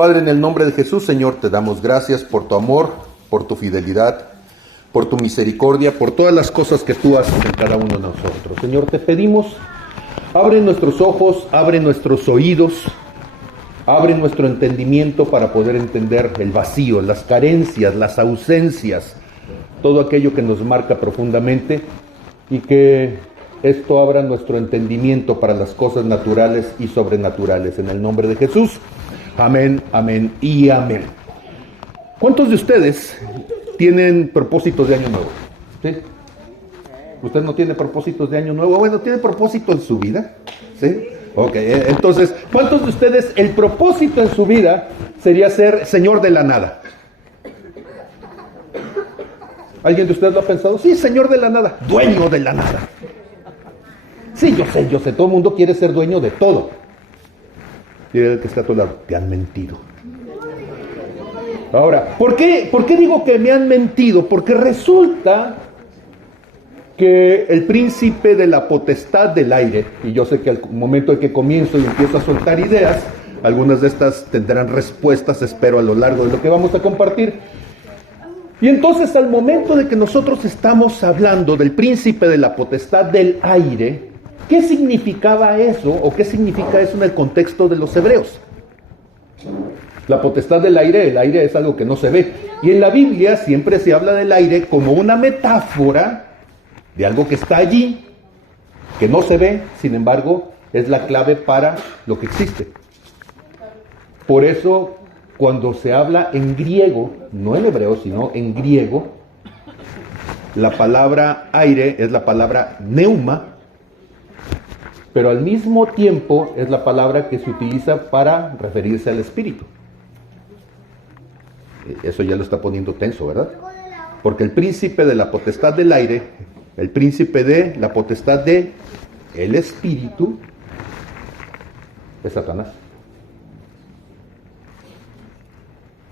Padre, en el nombre de Jesús, Señor, te damos gracias por tu amor, por tu fidelidad, por tu misericordia, por todas las cosas que tú haces en cada uno de nosotros. Señor, te pedimos, abre nuestros ojos, abre nuestros oídos, abre nuestro entendimiento para poder entender el vacío, las carencias, las ausencias, todo aquello que nos marca profundamente, y que esto abra nuestro entendimiento para las cosas naturales y sobrenaturales. En el nombre de Jesús, amén, amén y amén. ¿Cuántos de ustedes tienen propósitos de año nuevo? ¿Sí? ¿Usted no tiene propósitos de año nuevo? Bueno, ¿tiene propósito en su vida? ¿Sí? Ok, entonces, ¿cuántos de ustedes el propósito en su vida sería ser señor de la nada? ¿Alguien de ustedes lo ha pensado? Sí, señor de la nada, dueño de la nada. Sí, yo sé, todo el mundo quiere ser dueño de todo. Y el que está a tu lado, te han mentido. Ahora, ¿por qué digo que me han mentido? Porque resulta que el príncipe de la potestad del aire, y yo sé que al momento en que comienzo y empiezo a soltar ideas, algunas de estas tendrán respuestas, espero, a lo largo de lo que vamos a compartir. Y entonces, al momento de que nosotros estamos hablando del príncipe de la potestad del aire, ¿qué significaba eso o qué significa eso en el contexto de los hebreos? La potestad del aire, el aire es algo que no se ve. Y en la Biblia siempre se habla del aire como una metáfora de algo que está allí, que no se ve, sin embargo, es la clave para lo que existe. Por eso, cuando se habla en griego, no en hebreo, sino en griego, la palabra aire es la palabra neuma, pero al mismo tiempo es la palabra que se utiliza para referirse al espíritu. Eso ya lo está poniendo tenso, ¿verdad? Porque el príncipe de la potestad del aire, el príncipe de la potestad de el espíritu, es Satanás.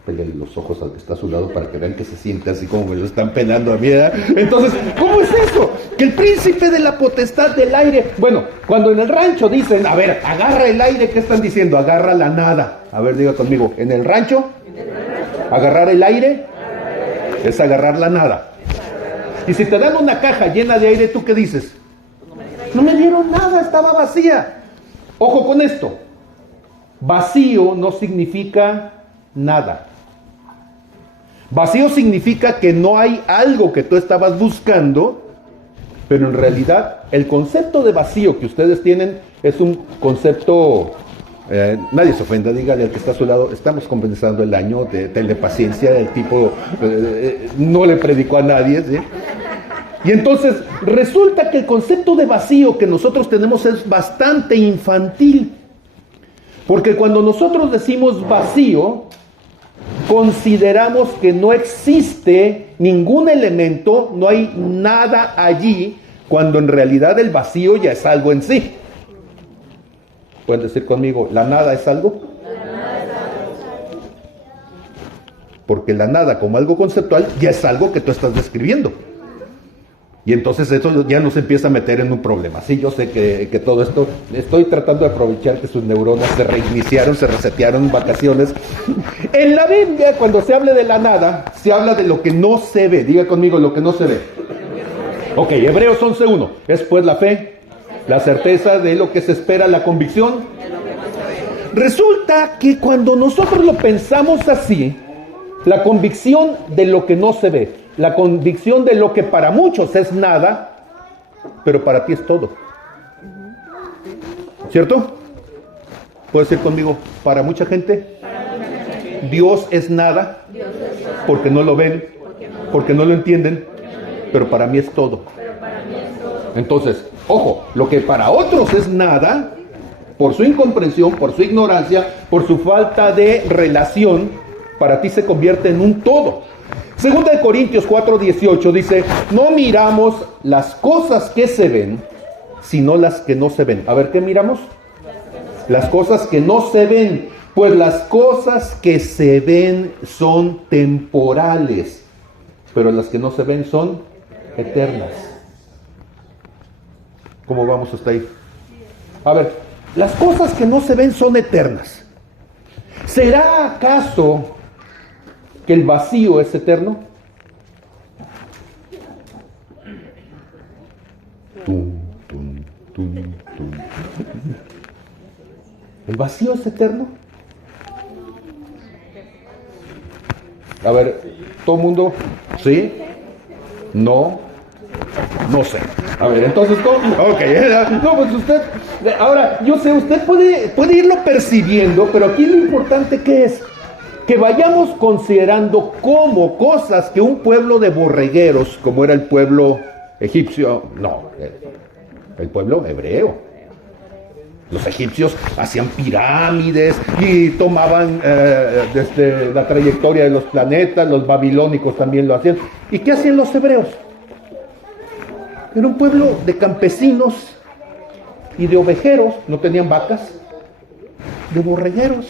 Pélale los ojos al que está a su lado para que vean que se siente así como me lo están pelando a mí, ¿verdad? Entonces, ¿cómo es eso? Que el príncipe de la potestad del aire... Bueno, cuando en el rancho dicen, a ver, agarra el aire, ¿qué están diciendo? Agarra la nada. A ver, diga conmigo, ¿en el rancho? Agarrar el aire es agarrar la nada. Y si te dan una caja llena de aire, ¿tú qué dices? No me dieron nada, estaba vacía. Ojo con esto. Vacío no significa nada. Vacío significa que no hay algo que tú estabas buscando, pero en realidad el concepto de vacío que ustedes tienen es un concepto, nadie se ofenda, dígale al que está a su lado, estamos comenzando el año de telepaciencia, el tipo no le predicó a nadie, ¿sí? Y entonces resulta que el concepto de vacío que nosotros tenemos es bastante infantil, porque cuando nosotros decimos vacío, consideramos que no existe ningún elemento, no hay nada allí, cuando en realidad el vacío ya es algo en sí. ¿Pueden decir conmigo, la nada es algo? Porque la nada como algo conceptual ya es algo que tú estás describiendo. Y entonces eso ya nos empieza a meter en un problema. Sí, yo sé que todo esto, estoy tratando de aprovechar que sus neuronas se reiniciaron, se resetearon en vacaciones. En la Biblia, cuando se habla de la nada, se habla de lo que no se ve. Diga conmigo, lo que no se ve. Ok, Hebreos 11:1. Es pues la fe, la certeza de lo que se espera, la convicción. Resulta que cuando nosotros lo pensamos así, la convicción de lo que no se ve, la convicción de lo que para muchos es nada, pero para ti es todo. ¿Cierto? ¿Puedes decir conmigo? Para mucha gente, Dios es nada, porque no lo ven, porque no lo entienden, pero para mí es todo. Entonces, ojo, lo que para otros es nada, por su incomprensión, por su ignorancia, por su falta de relación, para ti se convierte en un todo. Segunda de Corintios 4:18 dice, no miramos las cosas que se ven, sino las que no se ven. A ver, ¿qué miramos? Las cosas que no se ven. Pues las cosas que se ven son temporales, pero las que no se ven son eternas. ¿Cómo vamos hasta ahí? A ver, las cosas que no se ven son eternas. ¿Será acaso que el vacío es eterno? Tum, tum, tum, tum. ¿El vacío es eterno? A ver, todo el mundo, ¿sí? No, no sé. A ver, entonces, ¿cómo? Ok, no, pues usted, ahora, yo sé, usted puede irlo percibiendo, pero aquí lo importante que es que vayamos considerando como cosas que un pueblo de borregueros, como era el pueblo egipcio, no, el pueblo hebreo. Los egipcios hacían pirámides y tomaban desde la trayectoria de los planetas, los babilónicos también lo hacían. ¿Y qué hacían los hebreos? Era un pueblo de campesinos y de ovejeros, no tenían vacas, de borregueros.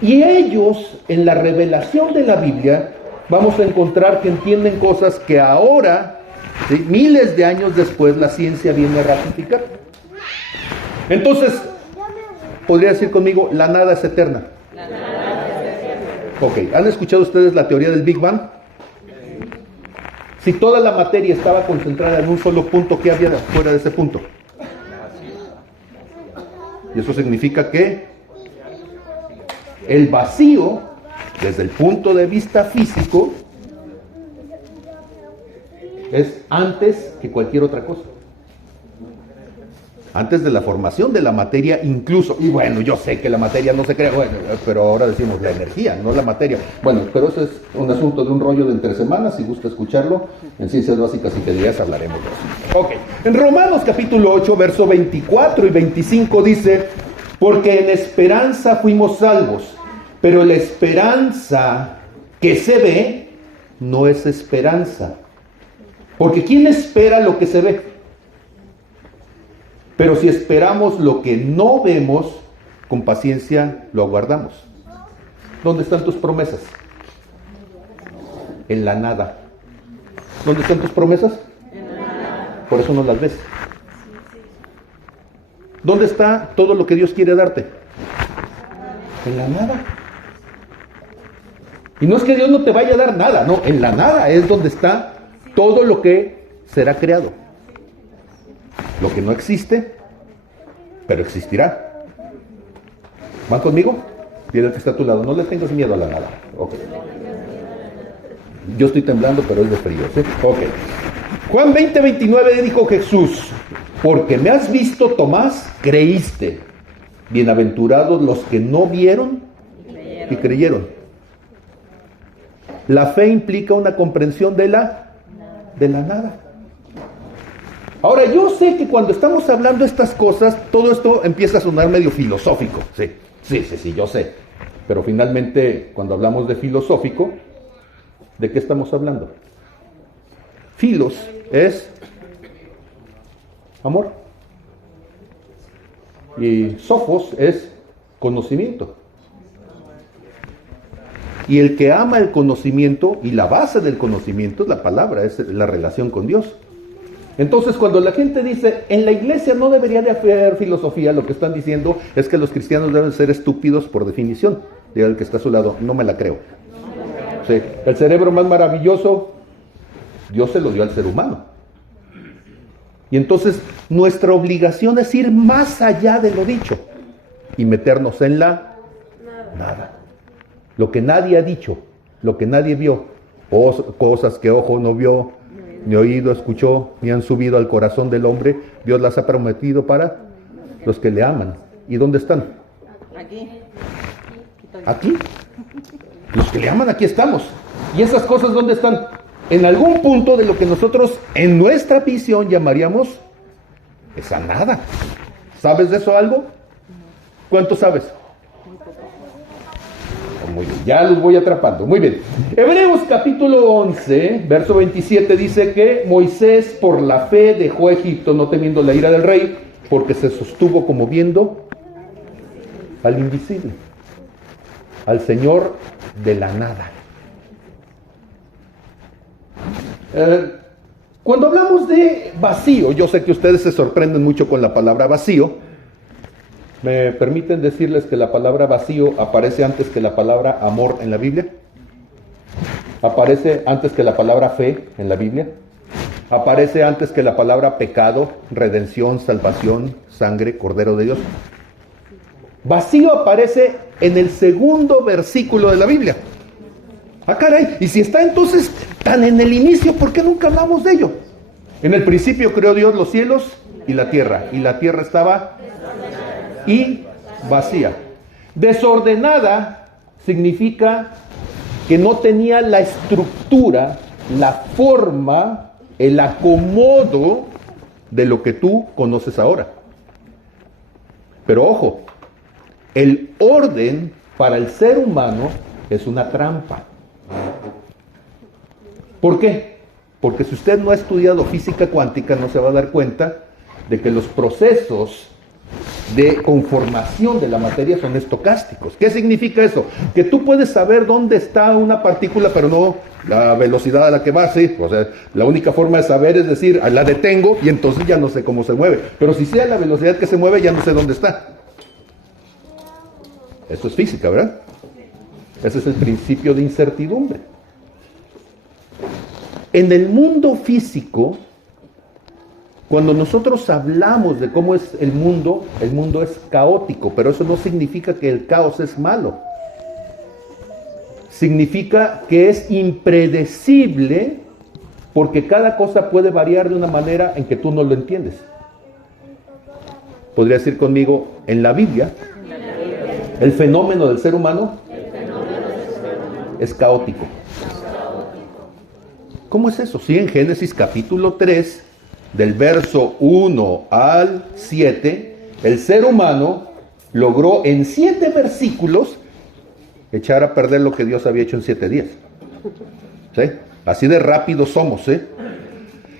Y ellos, en la revelación de la Biblia, vamos a encontrar que entienden cosas que ahora, ¿sí?, miles de años después, la ciencia viene a ratificar. Entonces, podría decir conmigo, la nada es eterna. La nada es eterna. Ok, ¿han escuchado ustedes la teoría del Big Bang? Si toda la materia estaba concentrada en un solo punto, ¿qué había fuera de ese punto? Y eso significa que el vacío, desde el punto de vista físico, es antes que cualquier otra cosa. Antes de la formación de la materia incluso, y bueno, yo sé que la materia no se crea, bueno, pero ahora decimos la energía, no la materia. Bueno, pero eso es un asunto de un rollo de entre semanas, si gusta escucharlo, en Ciencias Básicas y Teorías hablaremos de eso. Ok, en Romanos capítulo 8, verso 24 y 25 dice, porque en esperanza fuimos salvos, pero la esperanza que se ve no es esperanza. Porque ¿quién espera lo que se ve? Pero si esperamos lo que no vemos, con paciencia lo aguardamos. ¿Dónde están tus promesas? En la nada. ¿Dónde están tus promesas? En la nada. Por eso no las ves. ¿Dónde está todo lo que Dios quiere darte? En la nada. Y no es que Dios no te vaya a dar nada, no, en la nada es donde está todo lo que será creado. Lo que no existe, pero existirá. ¿Van conmigo? Dile al que está a tu lado, no le tengas miedo a la nada. Okay. Yo estoy temblando, pero es de frío, ¿sí? Ok. Juan 20:29 dijo Jesús, porque me has visto, Tomás, creíste. Bienaventurados los que no vieron y creyeron. La fe implica una comprensión de la nada. Ahora, yo sé que cuando estamos hablando de estas cosas, todo esto empieza a sonar medio filosófico. Sí, yo sé. Pero finalmente, cuando hablamos de filosófico, ¿de qué estamos hablando? Filos es amor. Y sofos es conocimiento. Y el que ama el conocimiento, y la base del conocimiento es la palabra, es la relación con Dios. Entonces, cuando la gente dice, en la iglesia no debería de haber filosofía, lo que están diciendo es que los cristianos deben ser estúpidos por definición. Diga el que está a su lado, no me la creo. Sí, el cerebro más maravilloso, Dios se lo dio al ser humano. Y entonces, nuestra obligación es ir más allá de lo dicho y meternos en la nada. Lo que nadie ha dicho, lo que nadie vio, cosas que ojo no vio, ni oído escuchó, ni han subido al corazón del hombre, Dios las ha prometido para los que le aman. ¿Y dónde están? Aquí. Los que le aman, aquí estamos. ¿Y esas cosas dónde están? En algún punto de lo que nosotros en nuestra visión llamaríamos esa nada. ¿Sabes de eso algo? ¿Cuánto sabes? Muy bien, ya los voy atrapando. Muy bien. Hebreos capítulo 11, verso 27 dice que Moisés por la fe dejó Egipto, no temiendo la ira del rey, porque se sostuvo como viendo al invisible, al Señor de la nada. Cuando hablamos de vacío, yo sé que ustedes se sorprenden mucho con la palabra vacío, ¿Me permiten decirles que la palabra vacío aparece antes que la palabra amor en la Biblia? ¿Aparece antes que la palabra fe en la Biblia? ¿Aparece antes que la palabra pecado, redención, salvación, sangre, cordero de Dios? Vacío aparece en el segundo versículo de la Biblia. Ah, caray, y si está entonces tan en el inicio, ¿por qué nunca hablamos de ello? En el principio creó Dios los cielos y la tierra estaba y vacía. Desordenada significa que no tenía la estructura, la forma, el acomodo de lo que tú conoces ahora. Pero ojo, el orden para el ser humano es una trampa. ¿Por qué? Porque si usted no ha estudiado física cuántica, no se va a dar cuenta de que los procesos de conformación de la materia son estocásticos. ¿Qué significa eso? Que tú puedes saber dónde está una partícula, pero no la velocidad a la que va, sí. O sea, la única forma de saber es decir, la detengo y entonces ya no sé cómo se mueve. Pero si sea la velocidad que se mueve, ya no sé dónde está. Esto es física, ¿verdad? Ese es el principio de incertidumbre. En el mundo físico, cuando nosotros hablamos de cómo es el mundo es caótico, pero eso no significa que el caos es malo. Significa que es impredecible porque cada cosa puede variar de una manera en que tú no lo entiendes. Podría decir conmigo, en la Biblia, el fenómeno del ser humano es caótico. ¿Cómo es eso? Sí, en Génesis capítulo 3, del verso 1 al 7, el ser humano logró en 7 versículos echar a perder lo que Dios había hecho en 7 días. ¿Sí? Así de rápido somos, ¿eh?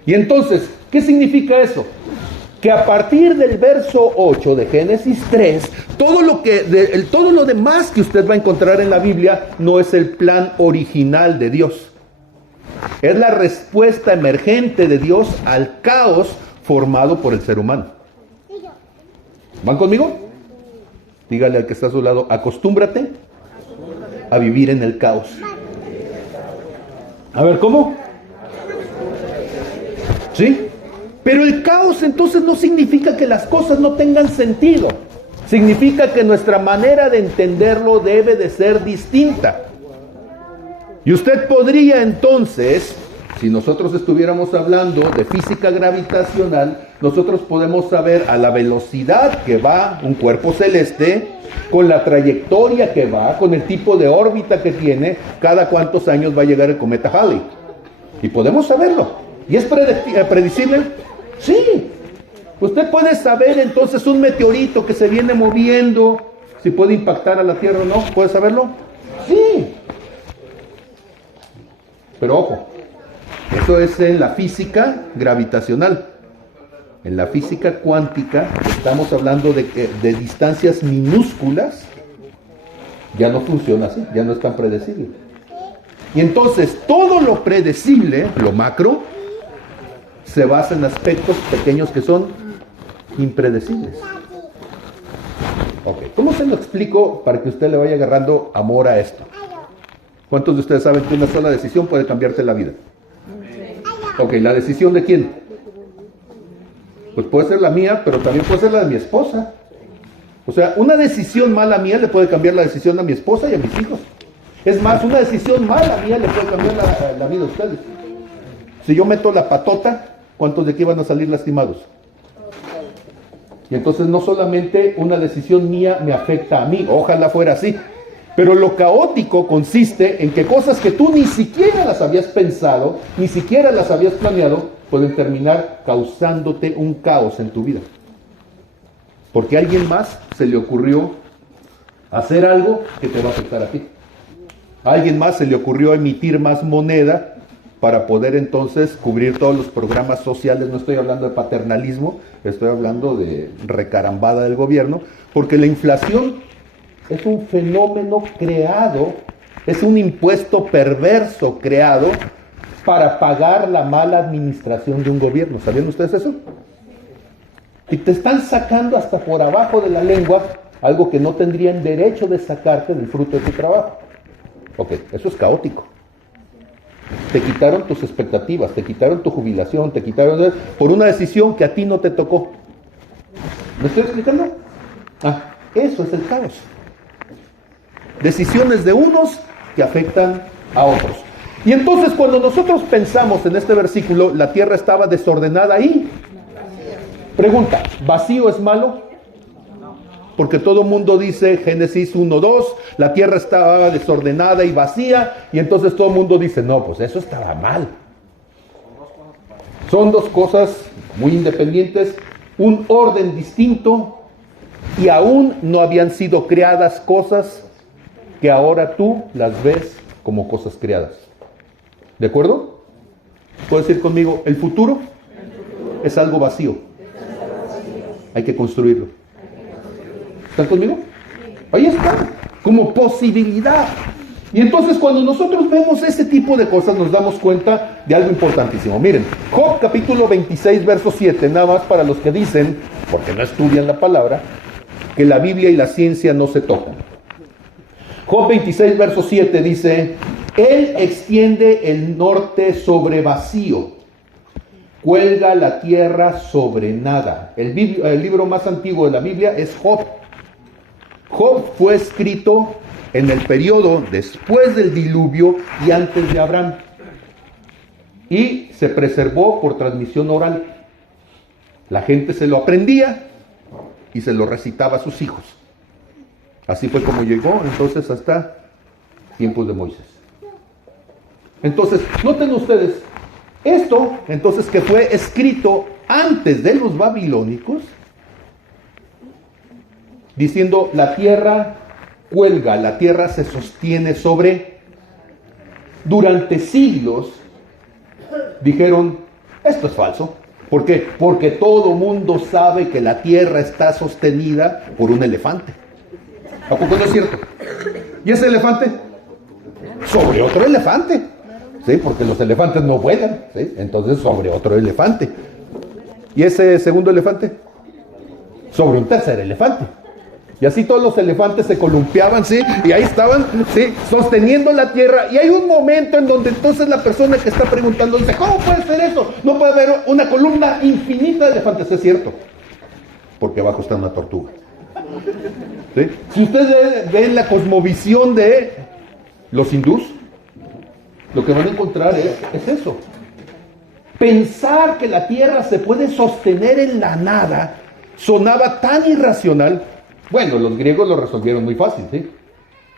Y entonces, ¿qué significa eso? Que a partir del verso 8 de Génesis 3, todo lo demás que usted va a encontrar en la Biblia no es el plan original de Dios. Es la respuesta emergente de Dios al caos formado por el ser humano. ¿Van conmigo? Dígale al que está a su lado, acostúmbrate a vivir en el caos. A ver, ¿cómo? ¿Sí? Pero el caos entonces no significa que las cosas no tengan sentido. Significa que nuestra manera de entenderlo debe de ser distinta. Y usted podría entonces, si nosotros estuviéramos hablando de física gravitacional, nosotros podemos saber a la velocidad que va un cuerpo celeste, con la trayectoria que va, con el tipo de órbita que tiene, cada cuántos años va a llegar el cometa Halley. Y podemos saberlo. ¿Y es predecible? Sí. Usted puede saber entonces un meteorito que se viene moviendo, si puede impactar a la Tierra o no. ¿Puede saberlo? Sí. Pero ojo, eso es en la física gravitacional. En la física cuántica estamos hablando de distancias minúsculas. Ya no funciona así, ya no es tan predecible. Y entonces todo lo predecible, lo macro, se basa en aspectos pequeños que son impredecibles. Ok, ¿cómo se lo explico para que usted le vaya agarrando amor a esto? ¿Cuántos de ustedes saben que una sola decisión puede cambiarte la vida? Ok, ¿la decisión de quién? Pues puede ser la mía, pero también puede ser la de mi esposa. O sea, una decisión mala mía le puede cambiar la decisión a mi esposa y a mis hijos. Es más, una decisión mala mía le puede cambiar la vida a ustedes. Si yo meto la patota, ¿cuántos de aquí van a salir lastimados? Y entonces no solamente una decisión mía me afecta a mí, ojalá fuera así. Pero lo caótico consiste en que cosas que tú ni siquiera las habías pensado, ni siquiera las habías planeado, pueden terminar causándote un caos en tu vida. Porque a alguien más se le ocurrió hacer algo que te va a afectar a ti. A alguien más se le ocurrió emitir más moneda para poder entonces cubrir todos los programas sociales. No estoy hablando de paternalismo, estoy hablando de recarambada del gobierno, porque la inflación es un fenómeno creado, es un impuesto perverso creado para pagar la mala administración de un gobierno. ¿Sabían ustedes eso? Y te están sacando hasta por abajo de la lengua algo que no tendrían derecho de sacarte del fruto de tu trabajo. Ok, eso es caótico. Te quitaron tus expectativas, te quitaron tu jubilación, te quitaron por una decisión que a ti no te tocó. ¿Me estoy explicando? Eso es el caos. Decisiones de unos que afectan a otros. Y entonces cuando nosotros pensamos en este versículo, la tierra estaba desordenada y... Pregunta, ¿vacío es malo? Porque todo el mundo dice, Génesis 1:2, la tierra estaba desordenada y vacía, y entonces todo el mundo dice, no, pues eso estaba mal. Son dos cosas muy independientes, un orden distinto, y aún no habían sido creadas cosas que ahora tú las ves como cosas creadas. ¿De acuerdo? ¿Puedes decir conmigo? El futuro es algo vacío. Hay que construirlo. ¿Están conmigo? Ahí está, como posibilidad. Y entonces cuando nosotros vemos ese tipo de cosas nos damos cuenta de algo importantísimo. Miren, Job capítulo 26, verso 7, nada más para los que dicen, porque no estudian la palabra, que la Biblia y la ciencia no se tocan. Job 26, verso 7 dice, Él extiende el norte sobre vacío, cuelga la tierra sobre nada. El libro más antiguo de la Biblia es Job. Job fue escrito en el periodo después del diluvio y antes de Abraham. Y se preservó por transmisión oral. La gente se lo aprendía y se lo recitaba a sus hijos. Así fue como llegó entonces hasta tiempos de Moisés. Entonces, noten ustedes, esto entonces que fue escrito antes de los babilónicos, diciendo la tierra cuelga, la tierra se sostiene sobre, durante siglos dijeron, esto es falso. ¿Por qué? Porque todo mundo sabe que la tierra está sostenida por un elefante. ¿A poco no es cierto? ¿Y ese elefante? Sobre otro elefante. ¿Sí? Porque los elefantes no vuelan. ¿Sí? Entonces sobre otro elefante. ¿Y ese segundo elefante? Sobre un tercer elefante. Y así todos los elefantes se columpiaban, ¿sí? Y ahí estaban, ¿sí? Sosteniendo la tierra. Y hay un momento en donde entonces la persona que está preguntando dice, ¿cómo puede ser eso? No puede haber una columna infinita de elefantes. Es cierto. Porque abajo está una tortuga. ¿Sí? Si ustedes ven la cosmovisión de los hindús, lo que van a encontrar es eso. Pensar que la tierra se puede sostener en la nada sonaba tan irracional. Bueno, los griegos lo resolvieron muy fácil, ¿sí?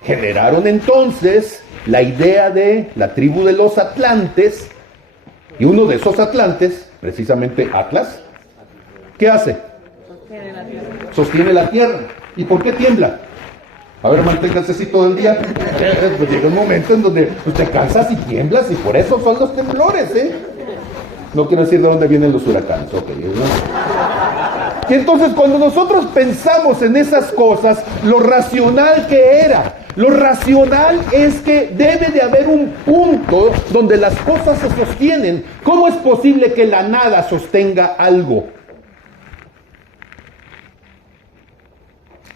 Generaron entonces la idea de la tribu de los atlantes, y uno de esos atlantes, precisamente Atlas, ¿qué hace? Sostiene la tierra. ¿Y por qué tiembla? A ver, manténganse así todo el día. Pues llega un momento en donde te cansas y tiemblas, y por eso son los temblores, ¿eh? No quiero decir de dónde vienen los huracanes, ok, ¿no? Y entonces cuando nosotros pensamos en esas cosas, lo racional que era, lo racional es que debe de haber un punto donde las cosas se sostienen. ¿Cómo es posible que la nada sostenga algo?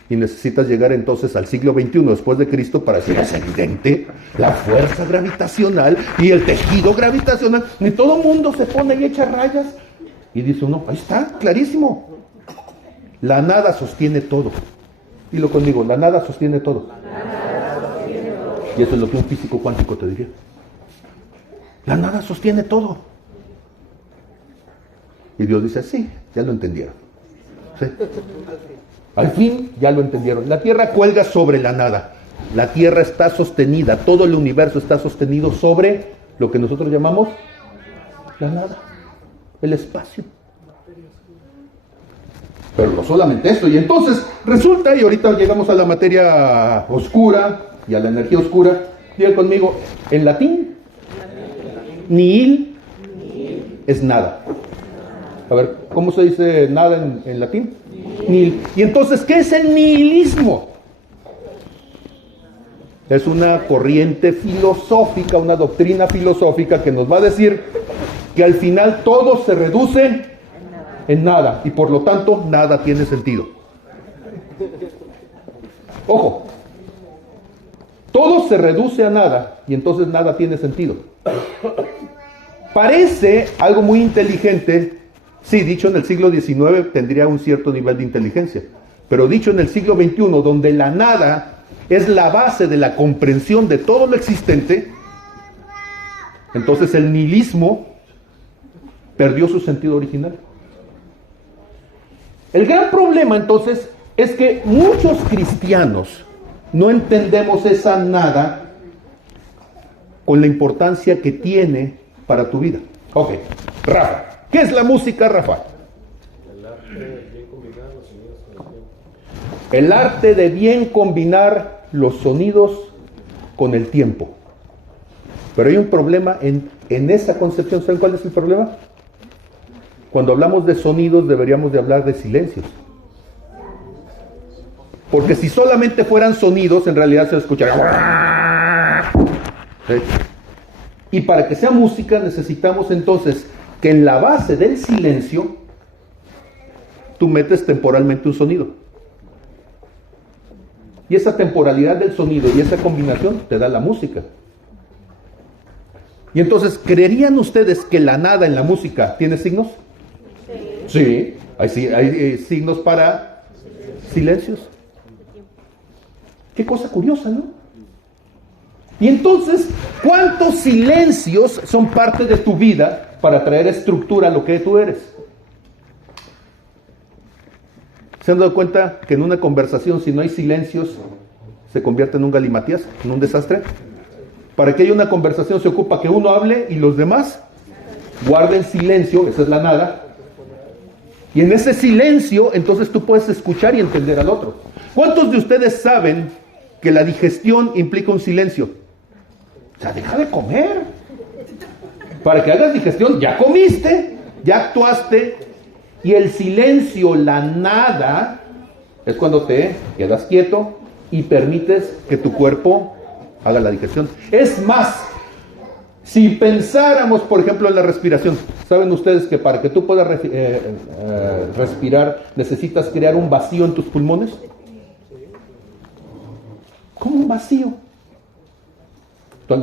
Y necesitas llegar entonces al siglo XXI después de Cristo para decir, es evidente la fuerza gravitacional y el tejido gravitacional. Y todo el mundo se pone y echa rayas. Y dice uno, ahí está, clarísimo. La nada sostiene todo. Dilo conmigo, la nada sostiene todo. Y eso es lo que un físico cuántico te diría. La nada sostiene todo. Y Dios dice, sí, ya lo entendieron. ¿Sí? Al fin ya lo entendieron. La tierra cuelga sobre la nada. La tierra está sostenida. Todo el universo está sostenido sobre lo que nosotros llamamos la nada. El espacio. Pero no solamente esto. Y entonces resulta, y ahorita llegamos a la materia oscura y a la energía oscura. Digan conmigo, en latín, nihil es nada. A ver, ¿cómo se dice nada en latín? Nihil. Y entonces, ¿qué es el nihilismo? Es una corriente filosófica, una doctrina filosófica que nos va a decir que al final todo se reduce en nada y por lo tanto nada tiene sentido. Ojo, todo se reduce a nada y entonces nada tiene sentido. Parece algo muy inteligente, sí, dicho en el siglo XIX tendría un cierto nivel de inteligencia, pero dicho en el siglo XXI, donde la nada es la base de la comprensión de todo lo existente, entonces el nihilismo perdió su sentido original. El gran problema entonces es que muchos cristianos no entendemos esa nada con la importancia que tiene para tu vida. Ok, Rafa, ¿qué es la música, Rafa? El arte de bien combinar los sonidos con el tiempo. Pero hay un problema en esa concepción. ¿Saben cuál es el problema? Cuando hablamos de sonidos deberíamos de hablar de silencios. Porque si solamente fueran sonidos, en realidad se escucharía. ¿Sí? Y para que sea música necesitamos entonces que en la base del silencio tú metes temporalmente un sonido. Y esa temporalidad del sonido y esa combinación te da la música. Y entonces, ¿creerían ustedes que la nada en la música tiene signos? Sí, hay signos para silencios. Qué cosa curiosa, ¿no? Y entonces, ¿cuántos silencios son parte de tu vida para traer estructura a lo que tú eres? ¿Se han dado cuenta que en una conversación, si no hay silencios, se convierte en un galimatías, en un desastre? Para que haya una conversación se ocupa que uno hable y los demás guarden silencio, esa es la nada. Y en ese silencio, entonces tú puedes escuchar y entender al otro. ¿Cuántos de ustedes saben que la digestión implica un silencio? O sea, deja de comer. Para que hagas digestión, ya comiste, ya actuaste. Y el silencio, la nada, es cuando te quedas quieto y permites que tu cuerpo haga la digestión. Es más, si pensáramos, por ejemplo, en la respiración, ¿saben ustedes que para que tú puedas respirar necesitas crear un vacío en tus pulmones? ¿Cómo un vacío?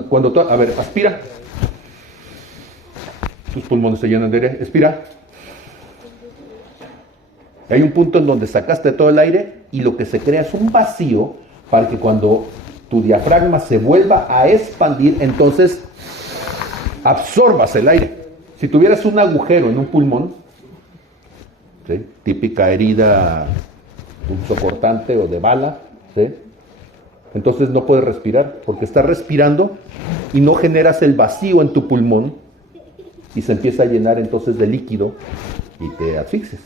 Cuando tú, a ver, aspira. Tus pulmones se llenan de aire. Expira. Hay un punto en donde sacaste todo el aire y lo que se crea es un vacío para que cuando tu diafragma se vuelva a expandir, entonces absorbas el aire. Si tuvieras un agujero en un pulmón, ¿sí?, típica herida punzocortante o de bala, ¿sí?, entonces no puedes respirar porque estás respirando y no generas el vacío en tu pulmón y se empieza a llenar entonces de líquido y te asfixias.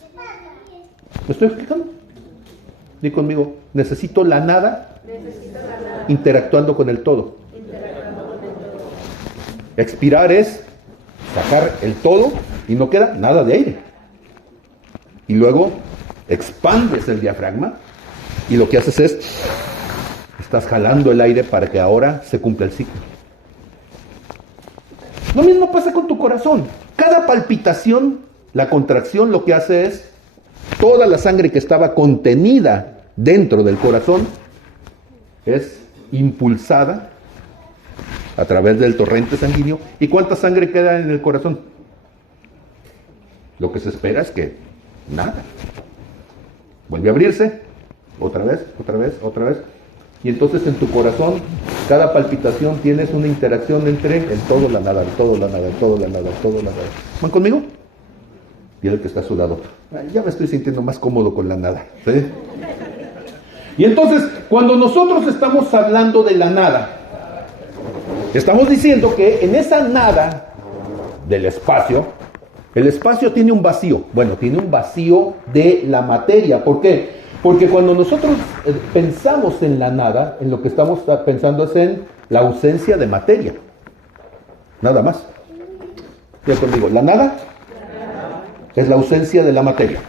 ¿Me estoy explicando? Di conmigo, necesito la nada interactuando con el todo. Expirar es sacar el todo y no queda nada de aire. Y luego expandes el diafragma y lo que haces es, estás jalando el aire para que ahora se cumpla el ciclo. Lo mismo pasa con tu corazón. Cada palpitación, la contracción, lo que hace es toda la sangre que estaba contenida dentro del corazón es impulsada a través del torrente sanguíneo. ¿Y cuánta sangre queda en el corazón? Lo que se espera es que nada. Vuelve a abrirse, otra vez, otra vez, otra vez. Y entonces en tu corazón, cada palpitación tienes una interacción entre el todo, la nada, el todo, la nada, el todo, la nada, el todo, la nada. ¿Van conmigo? Y el que está a su lado. Ya me estoy sintiendo más cómodo con la nada, ¿sí? Y entonces, cuando nosotros estamos hablando de la nada, estamos diciendo que en esa nada del espacio, el espacio tiene un vacío. Bueno, tiene un vacío de la materia. ¿Por qué? Porque cuando nosotros pensamos en la nada, en lo que estamos pensando es en la ausencia de materia. Nada más. Ya conmigo, la nada es la ausencia de la materia.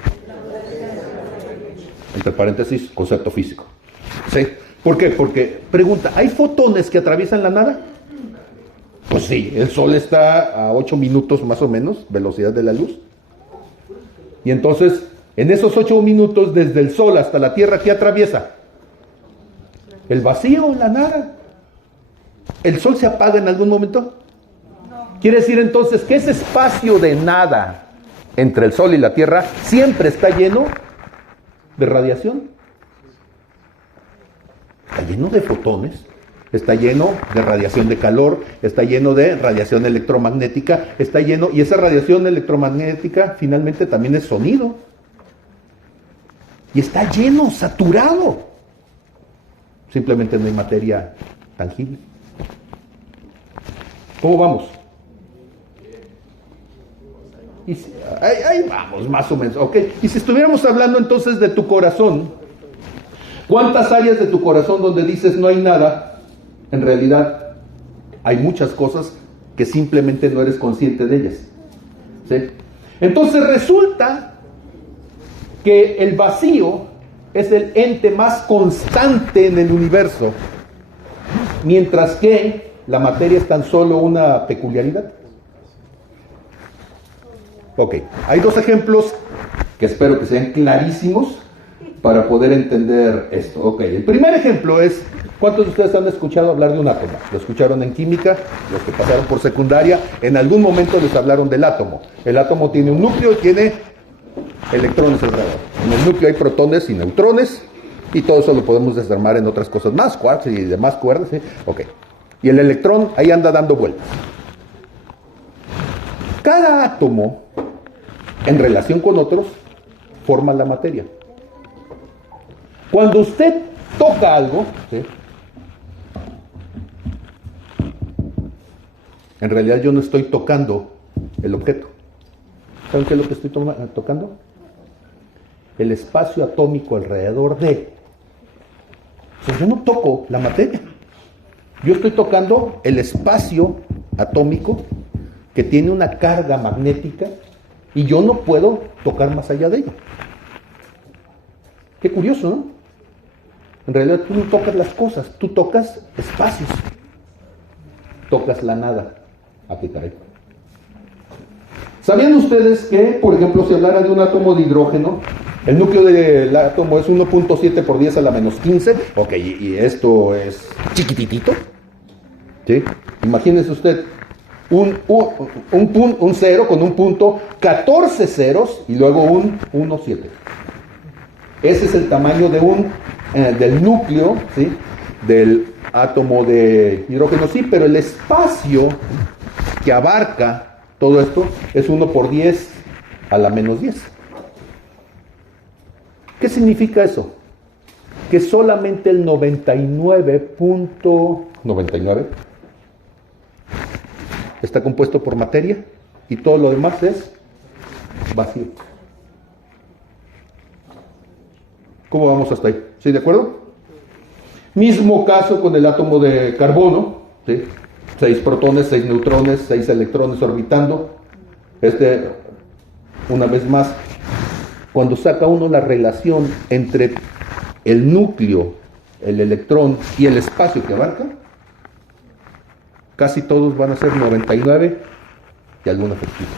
Entre paréntesis, concepto físico. ¿Sí? ¿Por qué? Porque, pregunta, ¿hay fotones que atraviesan la nada? Pues sí, el Sol está a 8 minutos más o menos, velocidad de la luz. Y entonces, en esos 8 minutos, desde el Sol hasta la Tierra, ¿qué atraviesa? El vacío, la nada. ¿El Sol se apaga en algún momento? Quiere decir entonces que ese espacio de nada entre el Sol y la Tierra siempre está lleno de radiación. Está lleno de fotones, está lleno de radiación de calor, está lleno de radiación electromagnética, está lleno, y esa radiación electromagnética finalmente también es sonido. Y está lleno, saturado. Simplemente no hay materia tangible. ¿Cómo vamos? Y ahí vamos, más o menos. Ok. Y si estuviéramos hablando entonces de tu corazón, ¿cuántas áreas de tu corazón donde dices no hay nada? En realidad hay muchas cosas que simplemente no eres consciente de ellas. ¿Sí? Entonces resulta que el vacío es el ente más constante en el universo, mientras que la materia es tan solo una peculiaridad. Ok, hay 2 ejemplos que espero que sean clarísimos para poder entender esto. Ok, el primer ejemplo es, ¿cuántos de ustedes han escuchado hablar de un átomo? Lo escucharon en química, los que pasaron por secundaria, en algún momento les hablaron del átomo. El átomo tiene un núcleo y tiene electrones alrededor. En el núcleo hay protones y neutrones, y todo eso lo podemos desarmar en otras cosas más, quarks y demás cuerdas. ¿Sí? Ok, y el electrón ahí anda dando vueltas. Cada átomo, en relación con otros, forma la materia. Cuando usted toca algo, ¿sí? En realidad yo no estoy tocando el objeto. ¿Saben qué es lo que estoy tocando? El espacio atómico alrededor de. O sea, yo no toco la materia. Yo estoy tocando el espacio atómico que tiene una carga magnética y yo no puedo tocar más allá de ella. Qué curioso, ¿no? En realidad tú no tocas las cosas, tú tocas espacios. Tocas la nada. ¿A qué caray? ¿Sabían ustedes que, por ejemplo, si hablara de un átomo de hidrógeno, el núcleo del átomo es 1.7 por 10 a la menos 15? Ok, y esto es chiquititito. ¿Sí? Imagínese usted un 0 con un punto, 14 ceros y luego un 1,7. Ese es el tamaño de del núcleo, ¿sí? Del átomo de hidrógeno, sí, pero el espacio que abarca todo esto es 1 por 10 a la menos 10. ¿Qué significa eso? Que solamente el 99.99 está compuesto por materia y todo lo demás es vacío. ¿Cómo vamos hasta ahí? ¿Sí, de acuerdo? Mismo caso con el átomo de carbono, ¿sí? 6 protones, 6 neutrones, 6 electrones orbitando. Una vez más, cuando saca uno la relación entre el núcleo, el electrón y el espacio que abarca, casi todos van a ser 99 y alguna ficticia.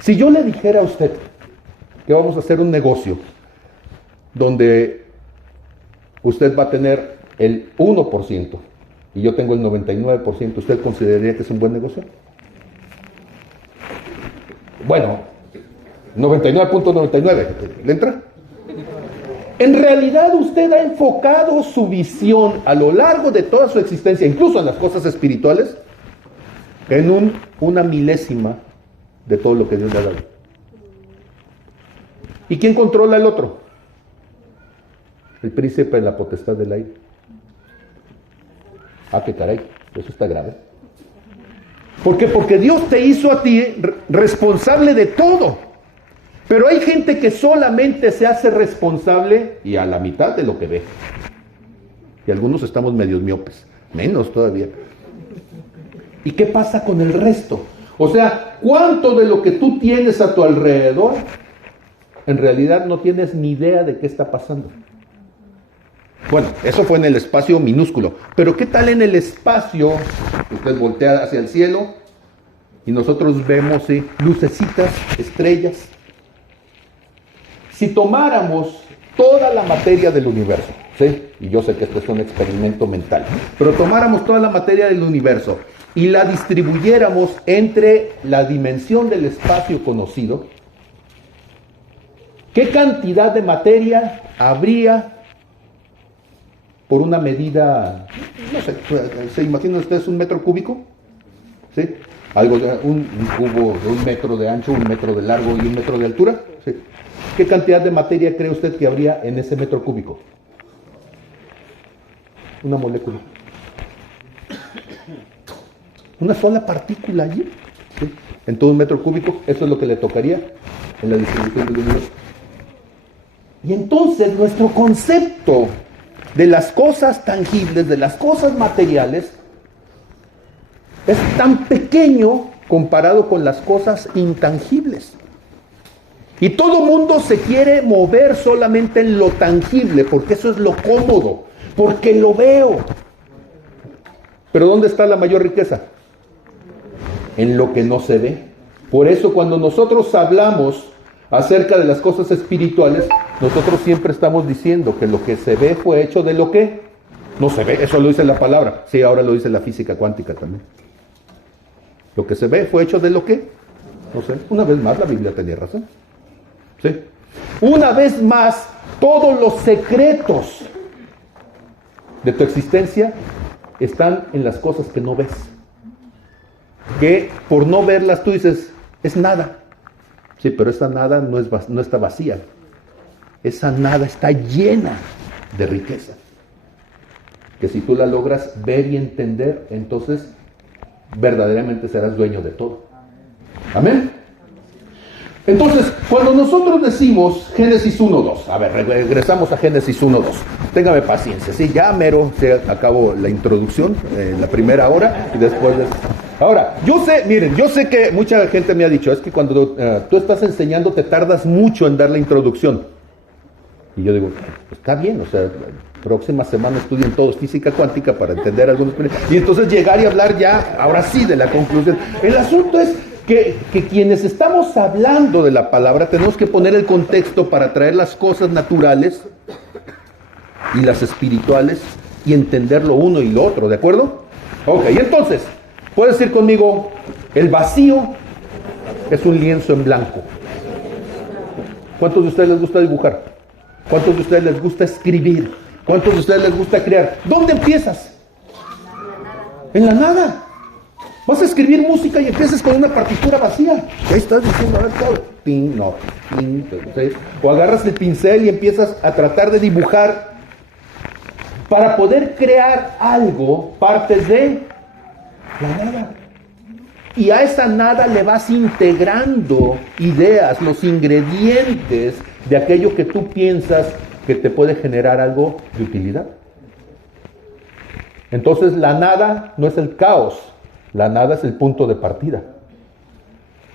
Si yo le dijera a usted que vamos a hacer un negocio donde usted va a tener el 1% y yo tengo el 99%, ¿usted consideraría que es un buen negocio? Bueno, 99.99, ¿le entra? En realidad usted ha enfocado su visión a lo largo de toda su existencia, incluso en las cosas espirituales, en una milésima de todo lo que Dios le ha dado. ¿Y quién controla el otro? El príncipe de la potestad del aire. Ah, qué caray, eso está grave. ¿Por qué? Porque Dios te hizo a ti responsable de todo. Pero hay gente que solamente se hace responsable y a la mitad de lo que ve. Y algunos estamos medios miopes, menos todavía. ¿Y qué pasa con el resto? O sea, ¿cuánto de lo que tú tienes a tu alrededor en realidad no tienes ni idea de qué está pasando? Bueno, eso fue en el espacio minúsculo. Pero ¿qué tal en el espacio? Usted voltea hacia el cielo y nosotros vemos lucecitas, estrellas. Si tomáramos toda la materia del universo, ¿sí? Y yo sé que esto es un experimento mental, pero tomáramos toda la materia del universo y la distribuyéramos entre la dimensión del espacio conocido, ¿qué cantidad de materia habría por una medida, no sé, ¿se imaginan ustedes un metro cúbico? ¿Sí? Algo de un cubo de 1 metro de ancho, 1 metro de largo y 1 metro de altura. ¿Sí? ¿Qué cantidad de materia cree usted que habría en ese metro cúbico? Una molécula. Una sola partícula allí. ¿Sí? En todo 1 metro cúbico, eso es lo que le tocaría en la distribución del universo. Y entonces nuestro concepto de las cosas tangibles, de las cosas materiales, es tan pequeño comparado con las cosas intangibles. Y todo mundo se quiere mover solamente en lo tangible, porque eso es lo cómodo, porque lo veo. Pero ¿dónde está la mayor riqueza? En lo que no se ve. Por eso cuando nosotros hablamos acerca de las cosas espirituales, nosotros siempre estamos diciendo que lo que se ve fue hecho de lo que no se ve. Eso lo dice la palabra. Sí, ahora lo dice la física cuántica también. Lo que se ve fue hecho de lo que no sé. Una vez más la Biblia tenía razón. ¿Sí? Una vez más, todos los secretos de tu existencia están en las cosas que no ves. Que por no verlas tú dices, es nada. Sí, pero esa nada no está vacía. Esa nada está llena de riqueza. Que si tú la logras ver y entender, entonces verdaderamente serás dueño de todo. Amén. Entonces, cuando nosotros decimos Génesis 1:2, a ver, regresamos a Génesis 1:2. Téngame paciencia, sí, ya mero se acabó la introducción, la primera hora, y después Ahora, yo sé que mucha gente me ha dicho, es que cuando tú estás enseñando te tardas mucho en dar la introducción. Y yo digo, está bien, o sea, próxima semana estudien todos física cuántica para entender algunos... Y entonces llegar y hablar ya, ahora sí, de la conclusión. El asunto es que quienes estamos hablando de la palabra tenemos que poner el contexto para traer las cosas naturales y las espirituales y entender lo uno y lo otro, ¿de acuerdo? Ok, y entonces, puedes decir conmigo, el vacío es un lienzo en blanco. ¿Cuántos de ustedes les gusta dibujar? ¿Cuántos de ustedes les gusta escribir? ¿Cuántos de ustedes les gusta crear? ¿Dónde empiezas? En la nada. Vas a escribir música y empiezas con una partitura vacía. Ahí estás diciendo, a ver, todo. Tin, no, tin, ¿sí? O agarras el pincel y empiezas a tratar de dibujar. Para poder crear algo, partes de la nada. Y a esa nada le vas integrando ideas, los ingredientes de aquello que tú piensas que te puede generar algo de utilidad. Entonces la nada no es el caos, la nada es el punto de partida.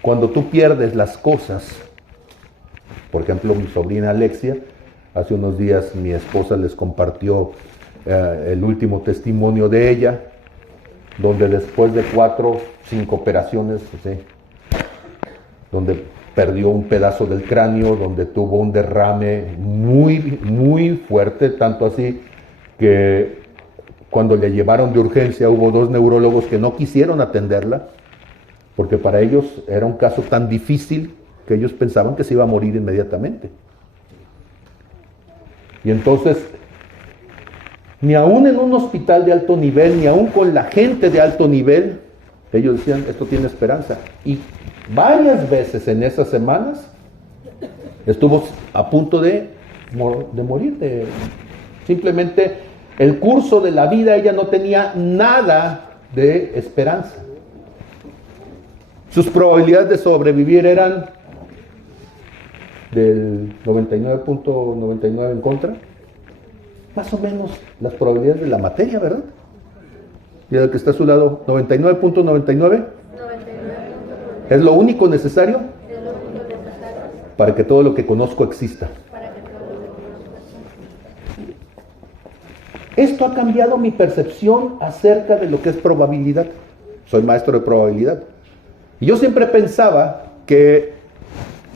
Cuando tú pierdes las cosas, por ejemplo mi sobrina Alexia, hace unos días mi esposa les compartió el último testimonio de ella, donde después de 4, 5 operaciones, ¿sí?, donde perdió un pedazo del cráneo, donde tuvo un derrame muy, muy fuerte, tanto así que cuando le llevaron de urgencia hubo 2 neurólogos que no quisieron atenderla, porque para ellos era un caso tan difícil que ellos pensaban que se iba a morir inmediatamente. Y entonces, ni aún en un hospital de alto nivel, ni aún con la gente de alto nivel, ellos decían, esto tiene esperanza. Y varias veces en esas semanas estuvo a punto de morir. Simplemente el curso de la vida, ella no tenía nada de esperanza. Sus probabilidades de sobrevivir eran del 99.99 en contra. Más o menos las probabilidades de la materia, ¿verdad? Y el que está a su lado, 99.99. ¿Es lo único necesario? Para que todo lo que conozco exista. Esto ha cambiado mi percepción acerca de lo que es probabilidad. Soy maestro de probabilidad. Y yo siempre pensaba que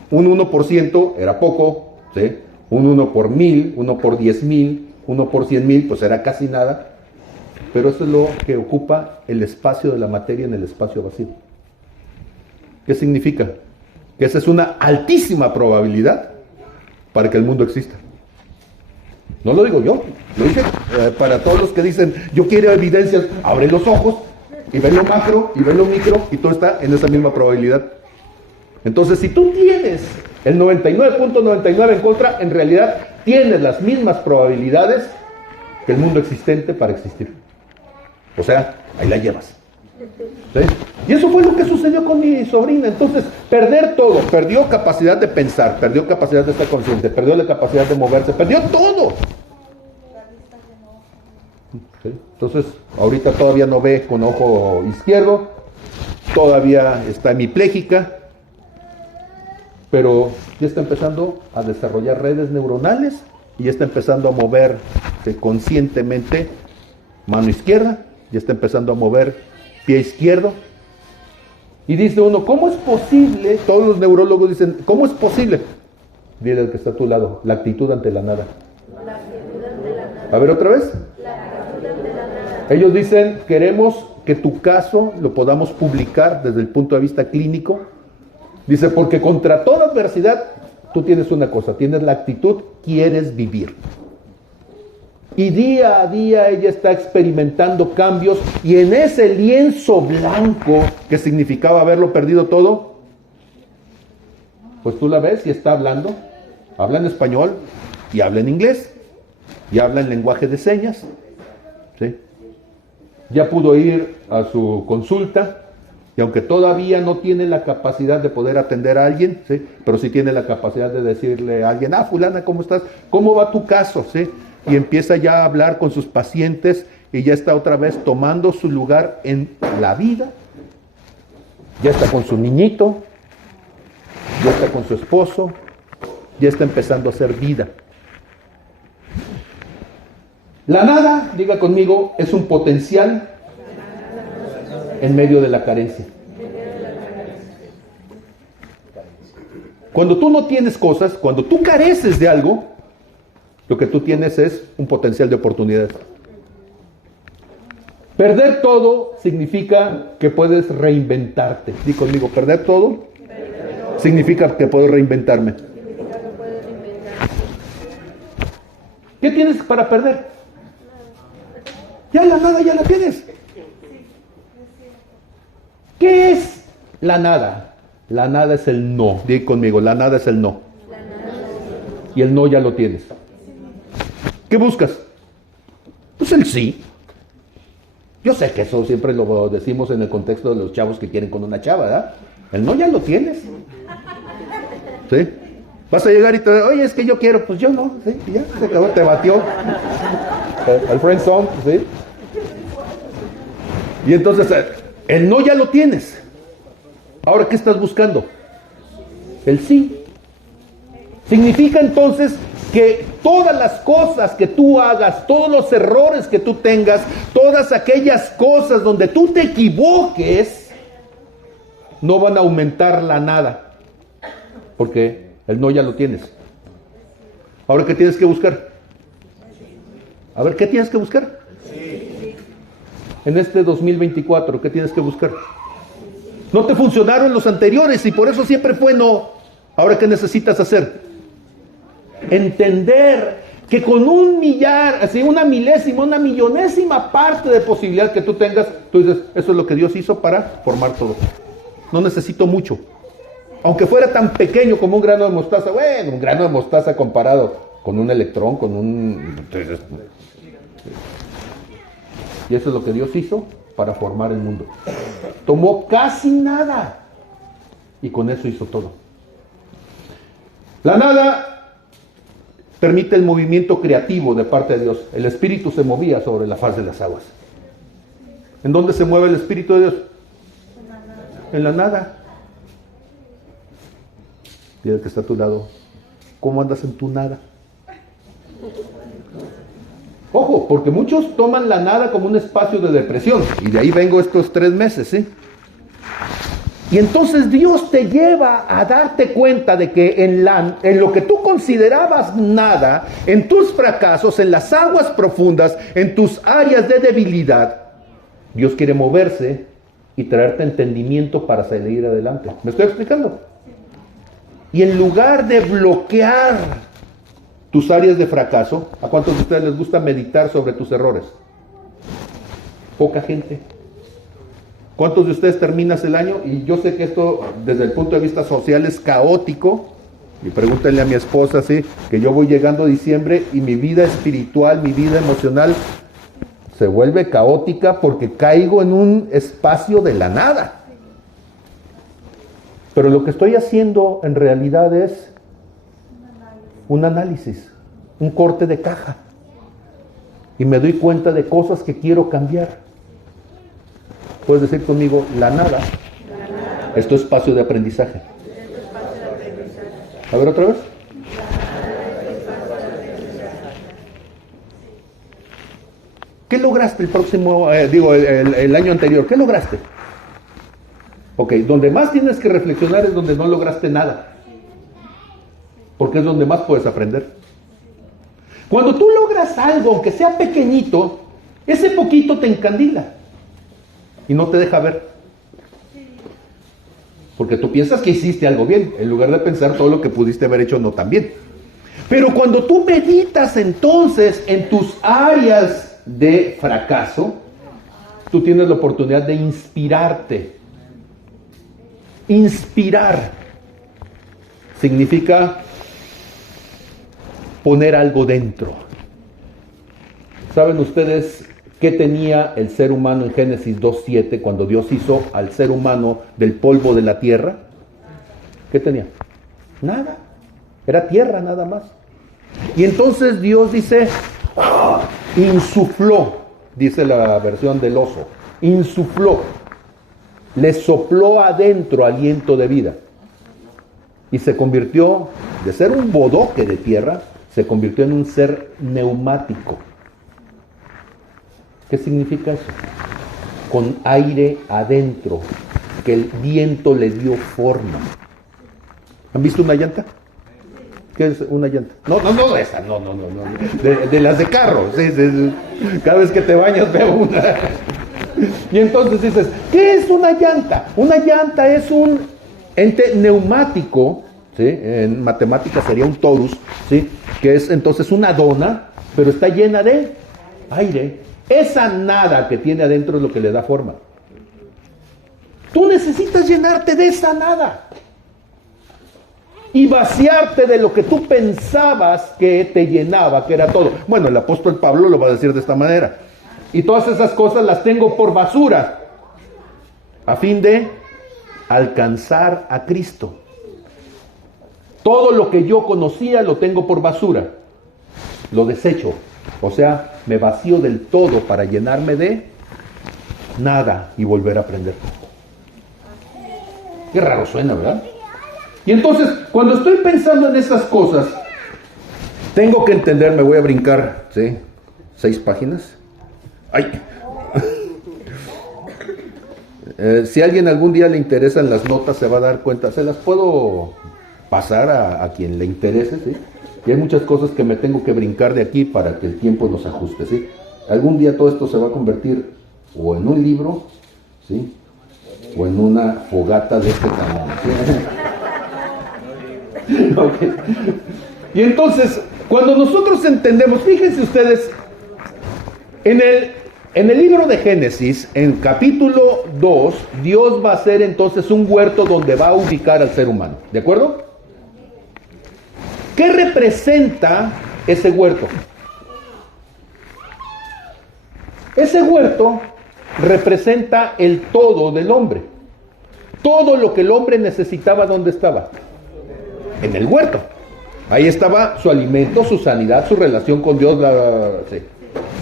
un 1% era poco, ¿sí? Un 1 por 1000, 1 por 10,000, 1 por 100,000, pues era casi nada. Pero eso es lo que ocupa el espacio de la materia en el espacio vacío. ¿Qué significa? Que esa es una altísima probabilidad para que el mundo exista. No lo digo yo, lo dice para todos los que dicen, yo quiero evidencias, abre los ojos y ve lo macro y ve lo micro y todo está en esa misma probabilidad. Entonces, si tú tienes el 99.99 en contra, en realidad tienes las mismas probabilidades que el mundo existente para existir. O sea, ahí la llevas. ¿Sí? Y eso fue lo que sucedió con mi sobrina. Entonces, perder todo, perdió capacidad de pensar, perdió capacidad de estar consciente, perdió la capacidad de moverse, perdió todo. ¿Sí? Entonces, ahorita todavía no ve con ojo izquierdo, todavía está hemipléjica, pero ya está empezando a desarrollar redes neuronales y ya está empezando a mover conscientemente mano izquierda, ya está empezando a mover pie izquierdo. Y dice uno, ¿cómo es posible? Todos los neurólogos dicen, ¿cómo es posible? Dile al que está a tu lado, la actitud ante la nada. La actitud ante la nada. A ver otra vez. La actitud ante la nada. Ellos dicen, queremos que tu caso lo podamos publicar desde el punto de vista clínico. Dice, porque contra toda adversidad, tú tienes una cosa, tienes la actitud, quieres vivir. Y día a día ella está experimentando cambios y en ese lienzo blanco que significaba haberlo perdido todo, pues tú la ves y está hablando, habla en español y habla en inglés y habla en lenguaje de señas, ¿sí? Ya pudo ir a su consulta y aunque todavía no tiene la capacidad de poder atender a alguien, ¿sí? Pero sí tiene la capacidad de decirle a alguien, fulana, ¿cómo estás? ¿Cómo va tu caso? ¿Sí? Y empieza ya a hablar con sus pacientes y ya está otra vez tomando su lugar en la vida. Ya está con su niñito, ya está con su esposo, ya está empezando a hacer vida. La nada, diga conmigo, es un potencial en medio de la carencia. Cuando tú no tienes cosas, cuando tú careces de algo, lo que tú tienes es un potencial de oportunidades. Perder todo significa que puedes reinventarte. Di conmigo, perder todo significa que puedo reinventarme. ¿Qué tienes para perder? Ya la nada ya la tienes. ¿Qué es la nada? La nada es el no. Di conmigo, la nada es el no. Y el no ya lo tienes. ¿Qué buscas? Pues el sí. Yo sé que eso siempre lo decimos en el contexto de los chavos que quieren con una chava, ¿verdad? El no ya lo tienes. ¿Sí? Vas a llegar y te oye, es que yo quiero, pues yo no, ¿sí? Ya, se acabó, te batió. El friend zone, ¿sí? Y entonces, el no ya lo tienes. Ahora, ¿qué estás buscando? El sí. Significa entonces que todas las cosas que tú hagas, todos los errores que tú tengas, todas aquellas cosas donde tú te equivoques, no van a aumentar la nada, porque el no ya lo tienes. Ahora, ¿qué tienes que buscar? A ver, ¿qué tienes que buscar? En este 2024, ¿qué tienes que buscar? No te funcionaron los anteriores y por eso siempre fue no. Ahora, ¿qué necesitas hacer? Entender que con un millar, así una milésima, una millonésima parte de posibilidad que tú tengas, tú dices, eso es lo que Dios hizo para formar todo. No necesito mucho. Aunque fuera tan pequeño como un grano de mostaza, bueno, un grano de mostaza comparado con un electrón, con un... Y eso es lo que Dios hizo para formar el mundo. Tomó casi nada y con eso hizo todo. La nada permite el movimiento creativo de parte de Dios. El Espíritu se movía sobre la faz de las aguas. ¿En dónde se mueve el Espíritu de Dios? En la nada. Dile que está a tu lado, ¿cómo andas en tu nada? Ojo, porque muchos toman la nada como un espacio de depresión. Y de ahí vengo estos 3 meses, ¿sí? Y entonces Dios te lleva a darte cuenta de que en lo que tú considerabas nada, en tus fracasos, en las aguas profundas, en tus áreas de debilidad, Dios quiere moverse y traerte entendimiento para salir adelante. ¿Me estoy explicando? Y en lugar de bloquear tus áreas de fracaso, ¿a cuántos de ustedes les gusta meditar sobre tus errores? Poca gente. ¿Cuántos de ustedes terminas el año? Y yo sé que esto, desde el punto de vista social, es caótico. Y pregúntenle a mi esposa, sí, que yo voy llegando a diciembre y mi vida espiritual, mi vida emocional, se vuelve caótica porque caigo en un espacio de la nada. Pero lo que estoy haciendo en realidad es un análisis, un corte de caja. Y me doy cuenta de cosas que quiero cambiar. Puedes decir conmigo, la nada. Es tu espacio de aprendizaje. A ver otra vez. ¿Qué lograste el año anterior? ¿Qué lograste? Ok, donde más tienes que reflexionar es donde no lograste nada. Porque es donde más puedes aprender. Cuando tú logras algo, aunque sea pequeñito, ese poquito te encandila. Y no te deja ver. Porque tú piensas que hiciste algo bien, en lugar de pensar todo lo que pudiste haber hecho no tan bien. Pero cuando tú meditas entonces en tus áreas de fracaso, tú tienes la oportunidad de inspirarte. Inspirar significa poner algo dentro. ¿Saben ustedes qué tenía el ser humano en Génesis 2:7 cuando Dios hizo al ser humano del polvo de la tierra? ¿Qué tenía? Nada. Era tierra nada más. Y entonces Dios dice, insufló, dice la versión del oso, insufló, le sopló adentro aliento de vida. Y se convirtió, de ser un bodoque de tierra, se convirtió en un ser neumático. ¿Qué significa eso? Con aire adentro, que el viento le dio forma. ¿Han visto una llanta? ¿Qué es una llanta? No, esa, no. De las de carro. Sí. Cada vez que te bañas veo una. Y entonces dices, ¿qué es una llanta? Una llanta es un ente neumático, ¿sí? En matemáticas sería un torus, ¿sí? Que es entonces una dona, pero está llena de aire. Esa nada que tiene adentro es lo que le da forma. Tú necesitas llenarte de esa nada y vaciarte de lo que tú pensabas que te llenaba, que era todo. Bueno, el apóstol Pablo lo va a decir de esta manera. Y todas esas cosas las tengo por basura a fin de alcanzar a Cristo. Todo lo que yo conocía lo tengo por basura. Lo desecho. O sea, me vacío del todo para llenarme de nada y volver a aprender. Qué raro suena, ¿verdad? Y entonces, cuando estoy pensando en esas cosas, tengo que entender, me voy a brincar, ¿sí? 6 páginas. ¡Ay! Si a alguien algún día le interesan las notas, se va a dar cuenta. Se las puedo pasar a quien le interese, ¿sí? Y hay muchas cosas que me tengo que brincar de aquí para que el tiempo nos ajuste, ¿sí? Algún día todo esto se va a convertir o en un libro, ¿sí? O en una fogata de este tamaño, ¿sí? Okay. Y entonces, cuando nosotros entendemos, fíjense ustedes, en el libro de Génesis, en capítulo 2, Dios va a hacer entonces un huerto donde va a ubicar al ser humano, ¿de acuerdo? ¿Qué representa ese huerto? Ese huerto representa el todo del hombre. Todo lo que el hombre necesitaba, ¿dónde estaba? En el huerto. Ahí estaba su alimento, su sanidad, su relación con Dios. Sí.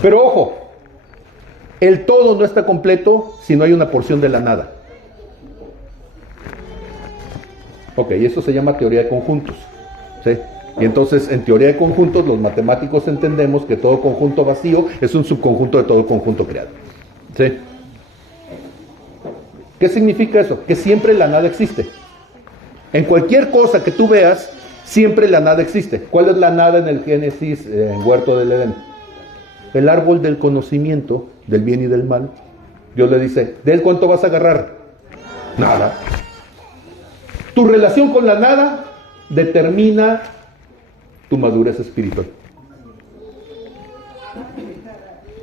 Pero ojo, el todo no está completo si no hay una porción de la nada. Ok, eso se llama teoría de conjuntos. ¿Sí? Y entonces, en teoría de conjuntos, los matemáticos entendemos que todo conjunto vacío es un subconjunto de todo conjunto creado. ¿Sí? ¿Qué significa eso? Que siempre la nada existe. En cualquier cosa que tú veas, siempre la nada existe. ¿Cuál es la nada en el Génesis, en Huerto del Edén? El árbol del conocimiento del bien y del mal. Dios le dice, ¿de él cuánto vas a agarrar? Nada. Tu relación con la nada determina tu madurez espiritual.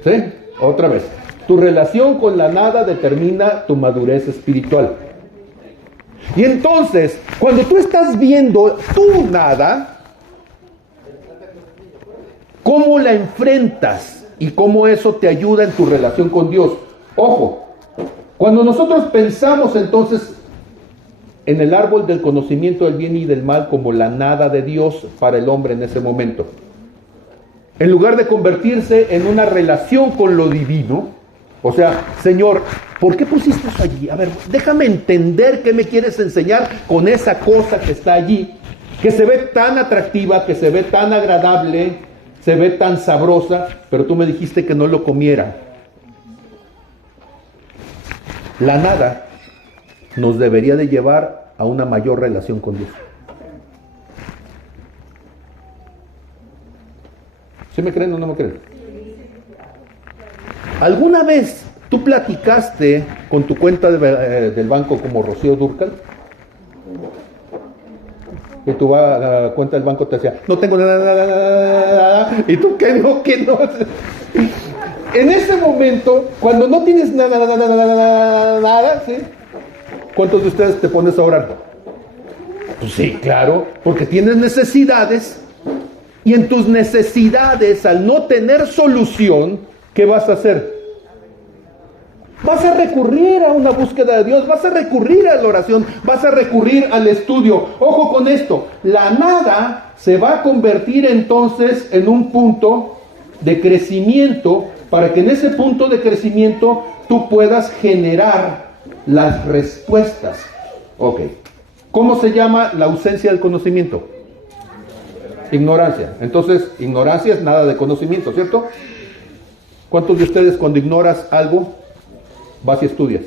¿Sí? Otra vez. Tu relación con la nada determina tu madurez espiritual. Y entonces, cuando tú estás viendo tu nada, ¿cómo la enfrentas? Y cómo eso te ayuda en tu relación con Dios. Ojo, cuando nosotros pensamos entonces en el árbol del conocimiento del bien y del mal como la nada de Dios para el hombre en ese momento, en lugar de convertirse en una relación con lo divino, o sea, Señor, ¿por qué pusiste eso allí? A ver, déjame entender qué me quieres enseñar con esa cosa que está allí, que se ve tan atractiva, que se ve tan agradable, se ve tan sabrosa, pero tú me dijiste que no lo comiera. La nada nos debería de llevar a una mayor relación con Dios. ¿Sí me creen o no me creen? ¿Alguna vez tú platicaste con tu cuenta del banco como Rocío Dúrcal? Y tu cuenta del banco te decía, no tengo nada. ¿Y tú qué no? ¿Qué no? En ese momento, cuando no tienes nada, ¿sí? ¿Cuántos de ustedes te pones a orar? Pues sí, claro, porque tienes necesidades. Y en tus necesidades, al no tener solución, ¿qué vas a hacer? Vas a recurrir a una búsqueda de Dios, vas a recurrir a la oración, vas a recurrir al estudio. Ojo con esto, la nada se va a convertir entonces en un punto de crecimiento para que en ese punto de crecimiento tú puedas generar las respuestas. Ok. ¿Cómo se llama la ausencia del conocimiento? Ignorancia. Entonces, ignorancia es nada de conocimiento, ¿cierto? ¿Cuántos de ustedes cuando ignoras algo, vas y estudias?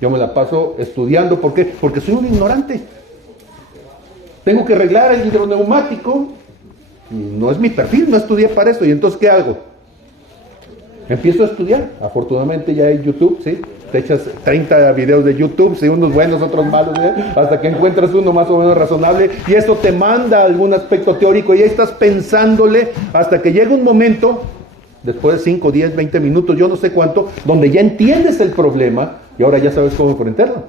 Yo me la paso estudiando. ¿Por qué? Porque soy un ignorante. Tengo que arreglar el hidroneumático. No es mi perfil, no estudié para eso. ¿Y entonces qué hago? Empiezo a estudiar. Afortunadamente ya hay YouTube, ¿sí? Te echas 30 videos de YouTube, ¿sí? Unos buenos, otros malos, ¿sí? Hasta que encuentras uno más o menos razonable. Y eso te manda algún aspecto teórico y ahí estás pensándole hasta que llega un momento, después de 5, 10, 20 minutos, yo no sé cuánto, donde ya entiendes el problema y ahora ya sabes cómo enfrentarlo.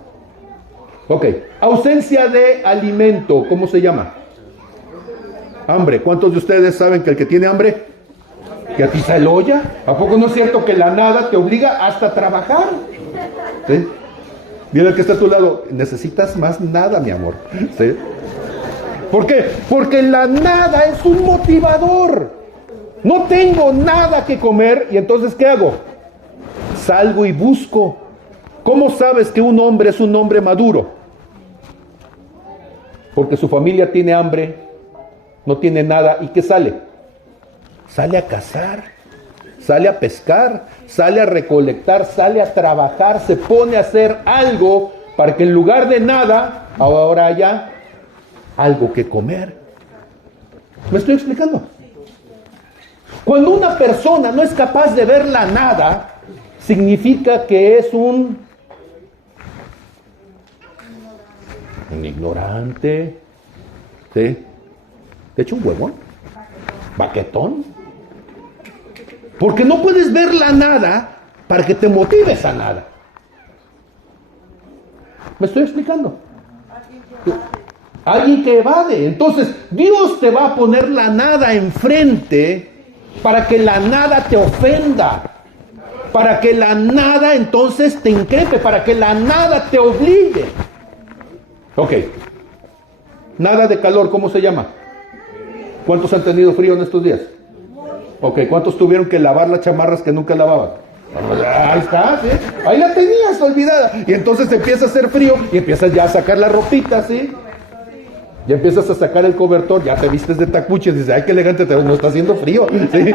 Ok, ausencia de alimento, ¿cómo se llama? Hambre. ¿Cuántos de ustedes saben que el que tiene hambre, que atiza el olla? ¿A poco no es cierto que la nada te obliga hasta a trabajar? ¿Sí? Mira el que está a tu lado, necesitas más nada, mi amor. ¿Sí? ¿Por qué? Porque la nada es un motivador. No tengo nada que comer y entonces ¿qué hago? Salgo y busco. ¿Cómo sabes que un hombre es un hombre maduro? Porque su familia tiene hambre, no tiene nada, ¿y qué sale? Sale a cazar, sale a pescar, sale a recolectar, sale a trabajar, se pone a hacer algo para que en lugar de nada, ahora haya algo que comer. ¿Me estoy explicando? Cuando una persona no es capaz de ver la nada, significa que es un ignorante, ¿sí? De hecho, un huevón, baquetón. Porque no puedes ver la nada para que te motives a nada. ¿Me estoy explicando? Alguien que evade. Entonces, Dios te va a poner la nada enfrente para que la nada te ofenda. Para que la nada entonces te increpe. Para que la nada te obligue. Ok. Nada de calor, ¿cómo se llama? ¿Cuántos han tenido frío en estos días? Ok, ¿cuántos tuvieron que lavar las chamarras que nunca lavaban? Ahí está, ¿sí? Ahí la tenías olvidada. Y entonces empieza a hacer frío y empiezas ya a sacar la ropita, ¿sí? Ya empiezas a sacar el cobertor, ya te vistes de tacuche, dices, ay, qué elegante, no está haciendo frío, ¿sí?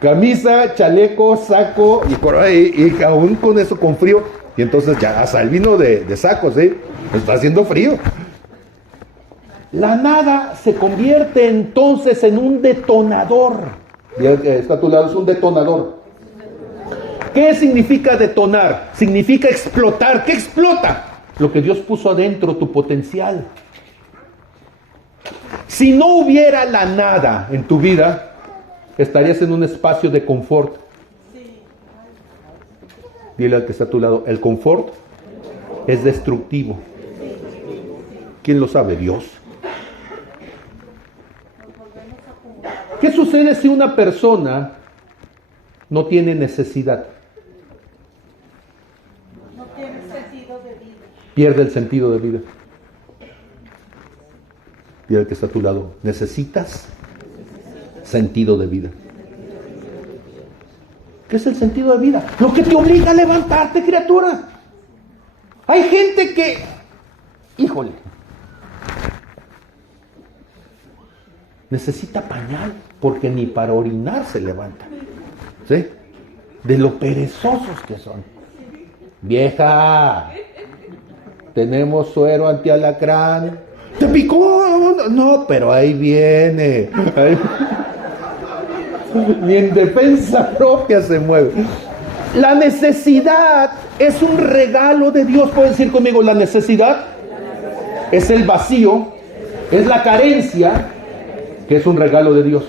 Camisa, chaleco, saco, y aún con eso, con frío, Y entonces ya hasta el vino de saco, ¿sí? Está haciendo frío. La nada se convierte entonces en un detonador. Está a tu lado, es un detonador. ¿Qué significa detonar? Significa explotar. ¿Qué explota? Lo que Dios puso adentro, tu potencial. Si no hubiera la nada en tu vida, estarías en un espacio de confort. Dile al que está a tu lado, el confort es destructivo. ¿Quién lo sabe? Dios. ¿Qué sucede si una persona no tiene necesidad? No tiene sentido de vida. Pierde el sentido de vida. Dile al que está a tu lado, necesitas sentido de vida. ¿Qué es el sentido de vida? Lo que te obliga a levantarte, criatura. Hay gente que, híjole, necesita pañal porque ni para orinar se levanta. ¿Sí? De lo perezosos que son. Vieja, tenemos suero antialacrán. ¿Te picó? No, pero ahí viene. Ni en defensa propia se mueve. La necesidad es un regalo de Dios. ¿Puedes decir conmigo? La necesidad es el vacío, es la carencia, que es un regalo de Dios.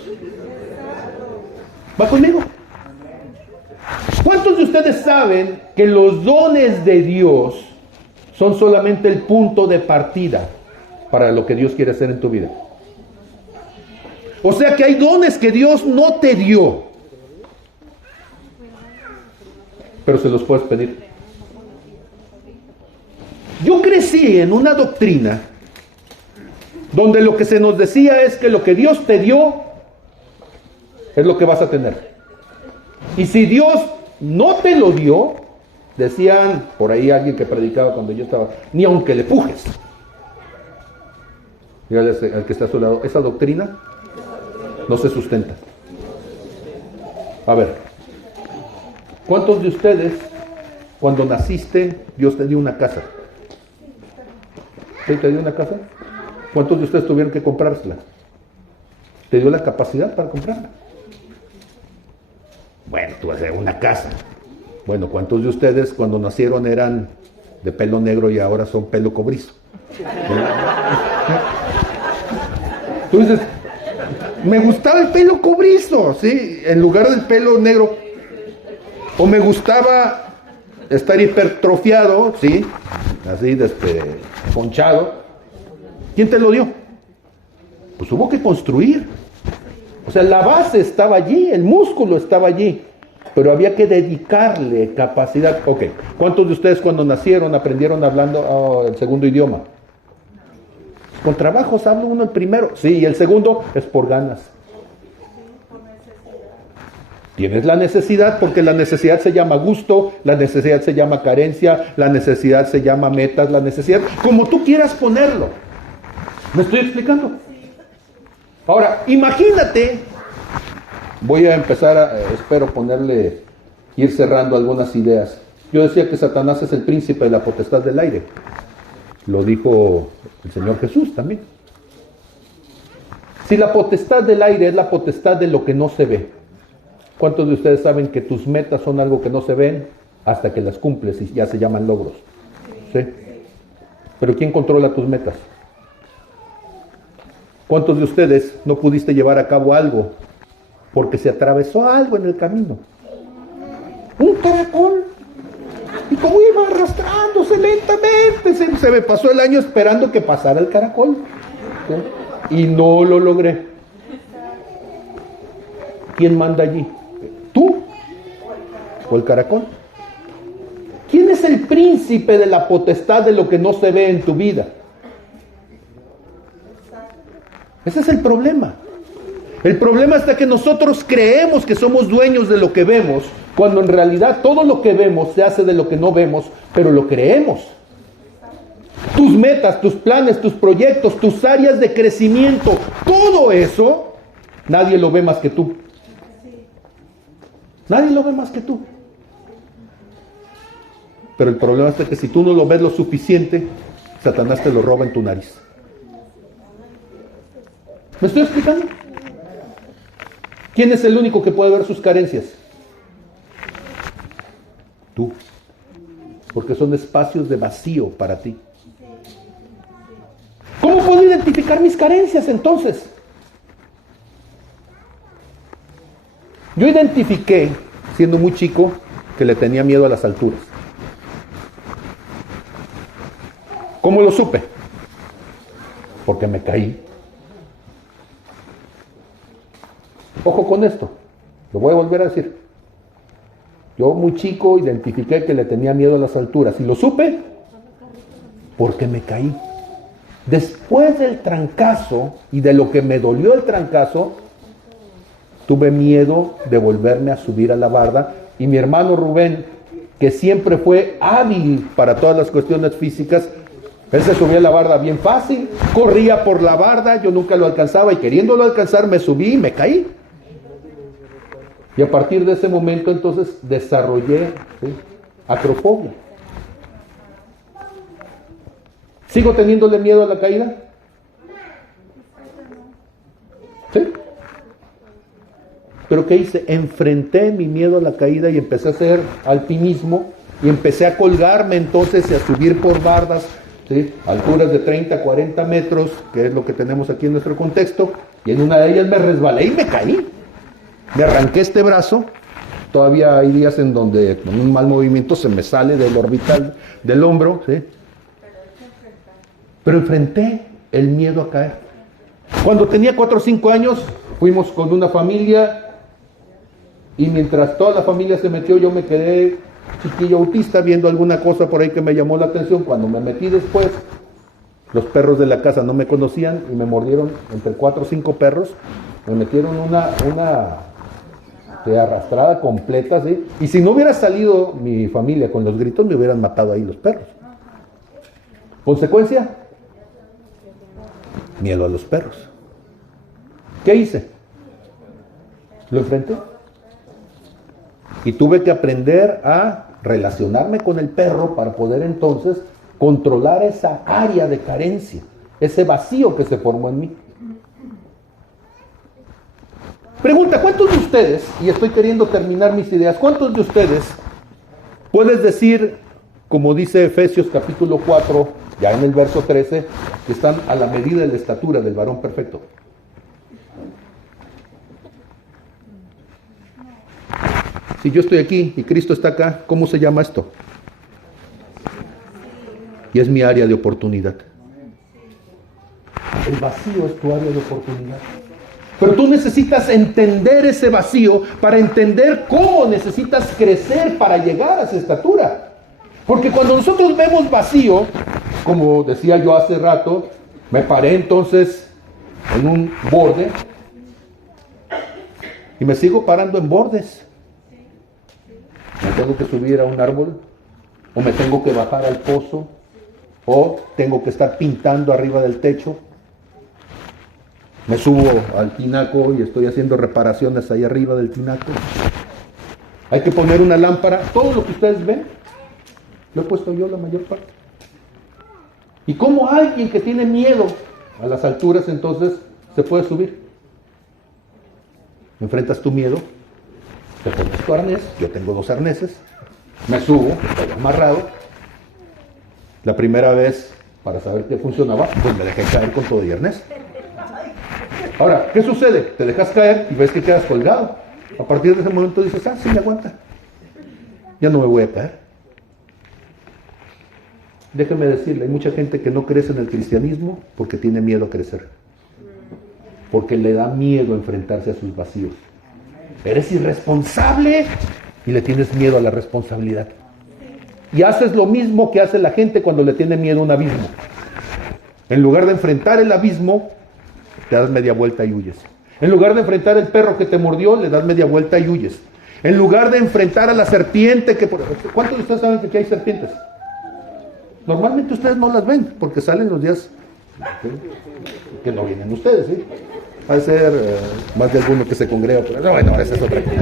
¿Va conmigo? ¿Cuántos de ustedes saben que los dones de Dios son solamente el punto de partida para lo que Dios quiere hacer en tu vida? O sea que hay dones que Dios no te dio, pero se los puedes pedir. Yo crecí en una doctrina donde lo que se nos decía es que lo que Dios te dio es lo que vas a tener. Y si Dios no te lo dio, decían por ahí alguien que predicaba cuando yo estaba, ni aunque le pujes. Dígale al que está a su lado, esa doctrina no se sustenta. A ver, ¿cuántos de ustedes cuando naciste Dios te dio una casa? ¿Sí te dio una casa? ¿Cuántos de ustedes tuvieron que comprársela? ¿Te dio la capacidad para comprarla? Bueno, tú vas a hacer una casa. Bueno, ¿cuántos de ustedes cuando nacieron eran de pelo negro y ahora son pelo cobrizo? Tú dices, me gustaba el pelo cobrizo, ¿sí? En lugar del pelo negro. O me gustaba estar hipertrofiado, ¿sí? Así, ponchado. ¿Quién te lo dio? Pues hubo que construir. O sea, la base estaba allí, el músculo estaba allí, pero había que dedicarle capacidad. Ok, ¿cuántos de ustedes cuando nacieron aprendieron hablando el segundo idioma? Con trabajos habla uno el primero. Sí, y el segundo es por ganas. Tienes la necesidad porque la necesidad se llama gusto, la necesidad se llama carencia, la necesidad se llama metas, la necesidad, como tú quieras ponerlo. ¿Me estoy explicando? Ahora, imagínate, voy a empezar espero ir cerrando algunas ideas. Yo decía que Satanás es el príncipe de la potestad del aire. Lo dijo el Señor Jesús también. Si la potestad del aire es la potestad de lo que no se ve, ¿cuántos de ustedes saben que tus metas son algo que no se ven hasta que las cumples y ya se llaman logros? ¿Sí? Pero ¿quién controla tus metas? ¿Cuántos de ustedes no pudiste llevar a cabo algo porque se atravesó algo en el camino? Un caracol. Y como iba arrastrándose lentamente, se me pasó el año esperando que pasara el caracol. ¿Sí? Y no lo logré. ¿Quién manda allí? ¿Tú o el caracol? ¿Quién es el príncipe de la potestad de lo que no se ve en tu vida? Ese es el problema. El problema está que nosotros creemos que somos dueños de lo que vemos, cuando en realidad todo lo que vemos se hace de lo que no vemos, pero lo creemos. Tus metas, tus planes, tus proyectos, tus áreas de crecimiento, todo eso, nadie lo ve más que tú. Nadie lo ve más que tú. Pero el problema es que si tú no lo ves lo suficiente, Satanás te lo roba en tu nariz. ¿Me estoy explicando? ¿Quién es el único que puede ver sus carencias? Tú. Porque son espacios de vacío para ti. ¿Cómo puedo identificar mis carencias entonces? Yo identifiqué, siendo muy chico, que le tenía miedo a las alturas. ¿Cómo lo supe? Porque me caí. Ojo con esto, lo voy a volver a decir. Yo muy chico identifiqué que le tenía miedo a las alturas y lo supe porque me caí. Después del trancazo y de lo que me dolió el trancazo, tuve miedo de volverme a subir a la barda y mi hermano Rubén, que siempre fue hábil para todas las cuestiones físicas, él se subía a la barda bien fácil, corría por la barda, yo nunca lo alcanzaba y queriéndolo alcanzar me subí y me caí. Y a partir de ese momento entonces desarrollé acrofobia. ¿Sigo teniéndole miedo a la caída? ¿Sí? ¿Pero qué hice? Enfrenté mi miedo a la caída y empecé a hacer alpinismo y empecé a colgarme entonces y a subir por bardas, ¿sí? Alturas de 30, 40 metros, que es lo que tenemos aquí en nuestro contexto, y en una de ellas me resbalé y me caí. Me arranqué este brazo, todavía hay días en donde con un mal movimiento se me sale del orbital del hombro, ¿sí? Pero enfrenté el miedo a caer. Cuando tenía 4 o 5 años, fuimos con una familia y mientras toda la familia se metió, yo me quedé chiquillo autista viendo alguna cosa por ahí que me llamó la atención. Cuando me metí después, los perros de la casa no me conocían y me mordieron entre 4 o 5 perros. Me metieron una arrastrada completa, ¿sí? Y si no hubiera salido mi familia con los gritos, me hubieran matado ahí los perros. ¿Consecuencia? Miedo a los perros. ¿Qué hice? Lo enfrenté. Y tuve que aprender a relacionarme con el perro para poder entonces controlar esa área de carencia, ese vacío que se formó en mí. Pregunta, ¿cuántos de ustedes, y estoy queriendo terminar mis ideas, cuántos de ustedes puedes decir, como dice Efesios capítulo 4, ya en el verso 13, que están a la medida de la estatura del varón perfecto? Si yo estoy aquí y Cristo está acá, ¿cómo se llama esto? Y es mi área de oportunidad. El vacío es tu área de oportunidad. Pero tú necesitas entender ese vacío para entender cómo necesitas crecer para llegar a esa estatura. Porque cuando nosotros vemos vacío, como decía yo hace rato, me paré entonces en un borde y me sigo parando en bordes. Me tengo que subir a un árbol, o me tengo que bajar al pozo, o tengo que estar pintando arriba del techo. Me subo al tinaco y estoy haciendo reparaciones ahí arriba del tinaco. Hay que poner una lámpara. Todo lo que ustedes ven, lo he puesto yo la mayor parte. ¿Y cómo alguien que tiene miedo a las alturas entonces se puede subir? Enfrentas tu miedo, te pones tu arnés, yo tengo 2 arneses, me subo, estoy amarrado. La primera vez, para saber qué funcionaba, pues me dejé caer con todo y arnés. Ahora, ¿qué sucede? Te dejas caer y ves que quedas colgado. A partir de ese momento dices, sí me aguanta. Ya no me voy a caer. Déjeme decirle, hay mucha gente que no crece en el cristianismo porque tiene miedo a crecer. Porque le da miedo enfrentarse a sus vacíos. Eres irresponsable y le tienes miedo a la responsabilidad. Y haces lo mismo que hace la gente cuando le tiene miedo a un abismo. En lugar de enfrentar el abismo, te das media vuelta y huyes. En lugar de enfrentar el perro que te mordió, le das media vuelta y huyes. En lugar de enfrentar a la serpiente que... ¿Cuántos de ustedes saben que aquí hay serpientes? Normalmente ustedes no las ven, porque salen los días que no vienen ustedes, ¿sí? Va a ser más de alguno que se congrega, pero bueno, esa es otra cosa.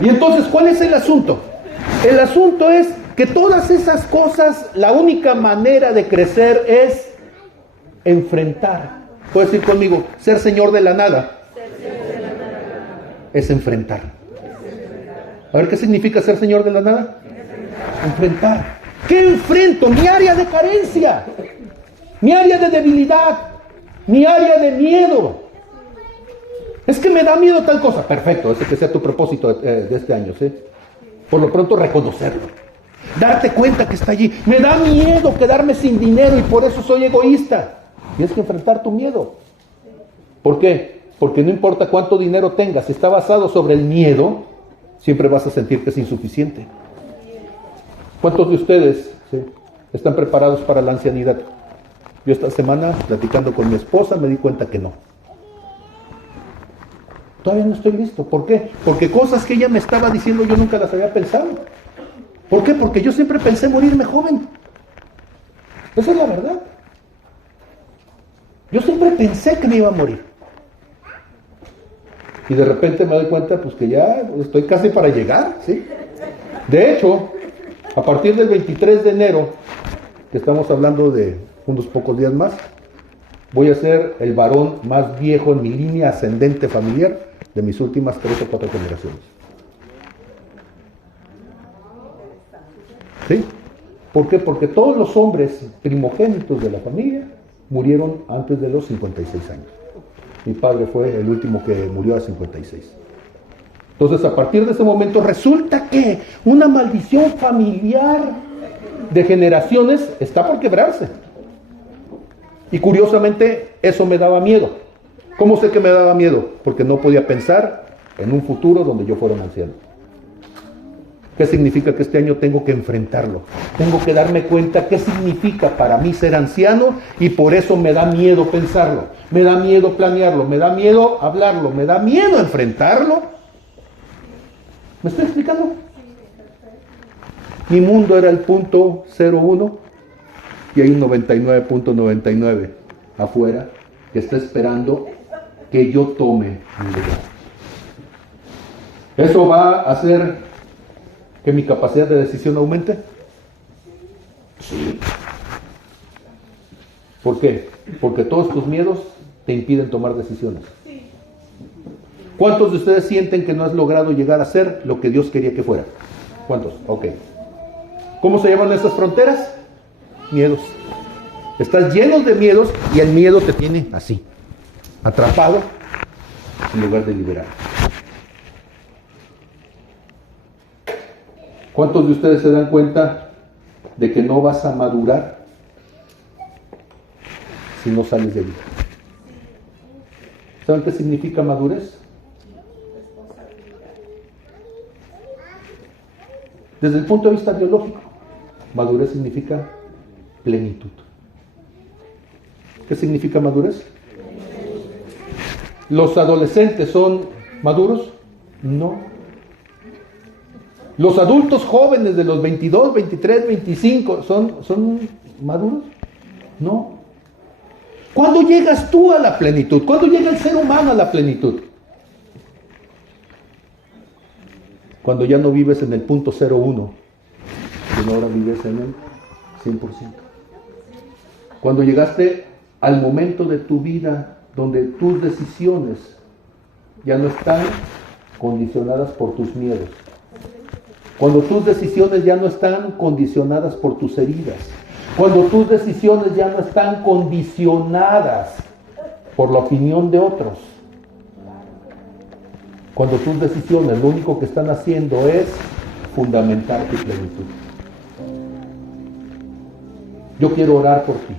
Y entonces, ¿cuál es el asunto? El asunto es que todas esas cosas, la única manera de crecer es enfrentar. Puedes decir conmigo, ser señor de la nada. Es enfrentar. A ver, ¿qué significa ser señor de la nada? Enfrentar. ¿Qué enfrento? Mi área de carencia, mi área de debilidad, mi área de miedo. Es que me da miedo tal cosa. Perfecto, ese que sea tu propósito de este año, ¿sí? Por lo pronto reconocerlo, darte cuenta que está allí. Me da miedo quedarme sin dinero y por eso soy egoísta. Tienes que enfrentar tu miedo. ¿Por qué? Porque no importa cuánto dinero tengas, si está basado sobre el miedo, siempre vas a sentir que es insuficiente. ¿Cuántos de ustedes están preparados para la ancianidad? Yo esta semana, platicando con mi esposa, me di cuenta que no. Todavía no estoy listo. ¿Por qué? Porque cosas que ella me estaba diciendo yo nunca las había pensado. ¿Por qué? Porque yo siempre pensé morirme joven. Esa es la verdad. Yo siempre pensé que me iba a morir. Y de repente me doy cuenta pues que ya estoy casi para llegar, ¿sí? De hecho, a partir del 23 de enero, que estamos hablando de unos pocos días más, voy a ser el varón más viejo en mi línea ascendente familiar de mis últimas 3 o 4 generaciones. ¿Sí? ¿Por qué? Porque todos los hombres primogénitos de la familia murieron antes de los 56 años. Mi padre fue el último que murió a 56. Entonces, a partir de ese momento, resulta que una maldición familiar de generaciones está por quebrarse. Y curiosamente, eso me daba miedo. ¿Cómo sé que me daba miedo? Porque no podía pensar en un futuro donde yo fuera un anciano. ¿Qué significa? Que este año tengo que enfrentarlo. Tengo que darme cuenta qué significa para mí ser anciano y por eso me da miedo pensarlo. Me da miedo planearlo, me da miedo hablarlo, me da miedo enfrentarlo. ¿Me estoy explicando? Mi mundo era el punto 01 y hay un 99.99 afuera que está esperando que yo tome mi lugar. ¿Eso va a hacer que mi capacidad de decisión aumente? Sí. ¿Por qué? Porque todos tus miedos te impiden tomar decisiones. ¿Cuántos de ustedes sienten que no has logrado llegar a ser lo que Dios quería que fuera? ¿Cuántos? Ok. ¿Cómo se llaman esas fronteras? Miedos. Estás lleno de miedos y el miedo te tiene así, atrapado, en lugar de liberar. ¿Cuántos de ustedes se dan cuenta de que no vas a madurar si no sales de ahí? ¿Saben qué significa madurez? Desde el punto de vista biológico, madurez significa plenitud. ¿Qué significa madurez? ¿Los adolescentes son maduros? No. ¿Los adultos jóvenes de los 22, 23, 25 son maduros? No. ¿Cuándo llegas tú a la plenitud? ¿Cuándo llega el ser humano a la plenitud? Cuando ya no vives en el punto 01, sino ahora vives en el 100%. Cuando llegaste al momento de tu vida donde tus decisiones ya no están condicionadas por tus miedos. Cuando tus decisiones ya no están condicionadas por tus heridas. Cuando tus decisiones ya no están condicionadas por la opinión de otros. Cuando tus decisiones lo único que están haciendo es fundamentar tu plenitud. Yo quiero orar por ti.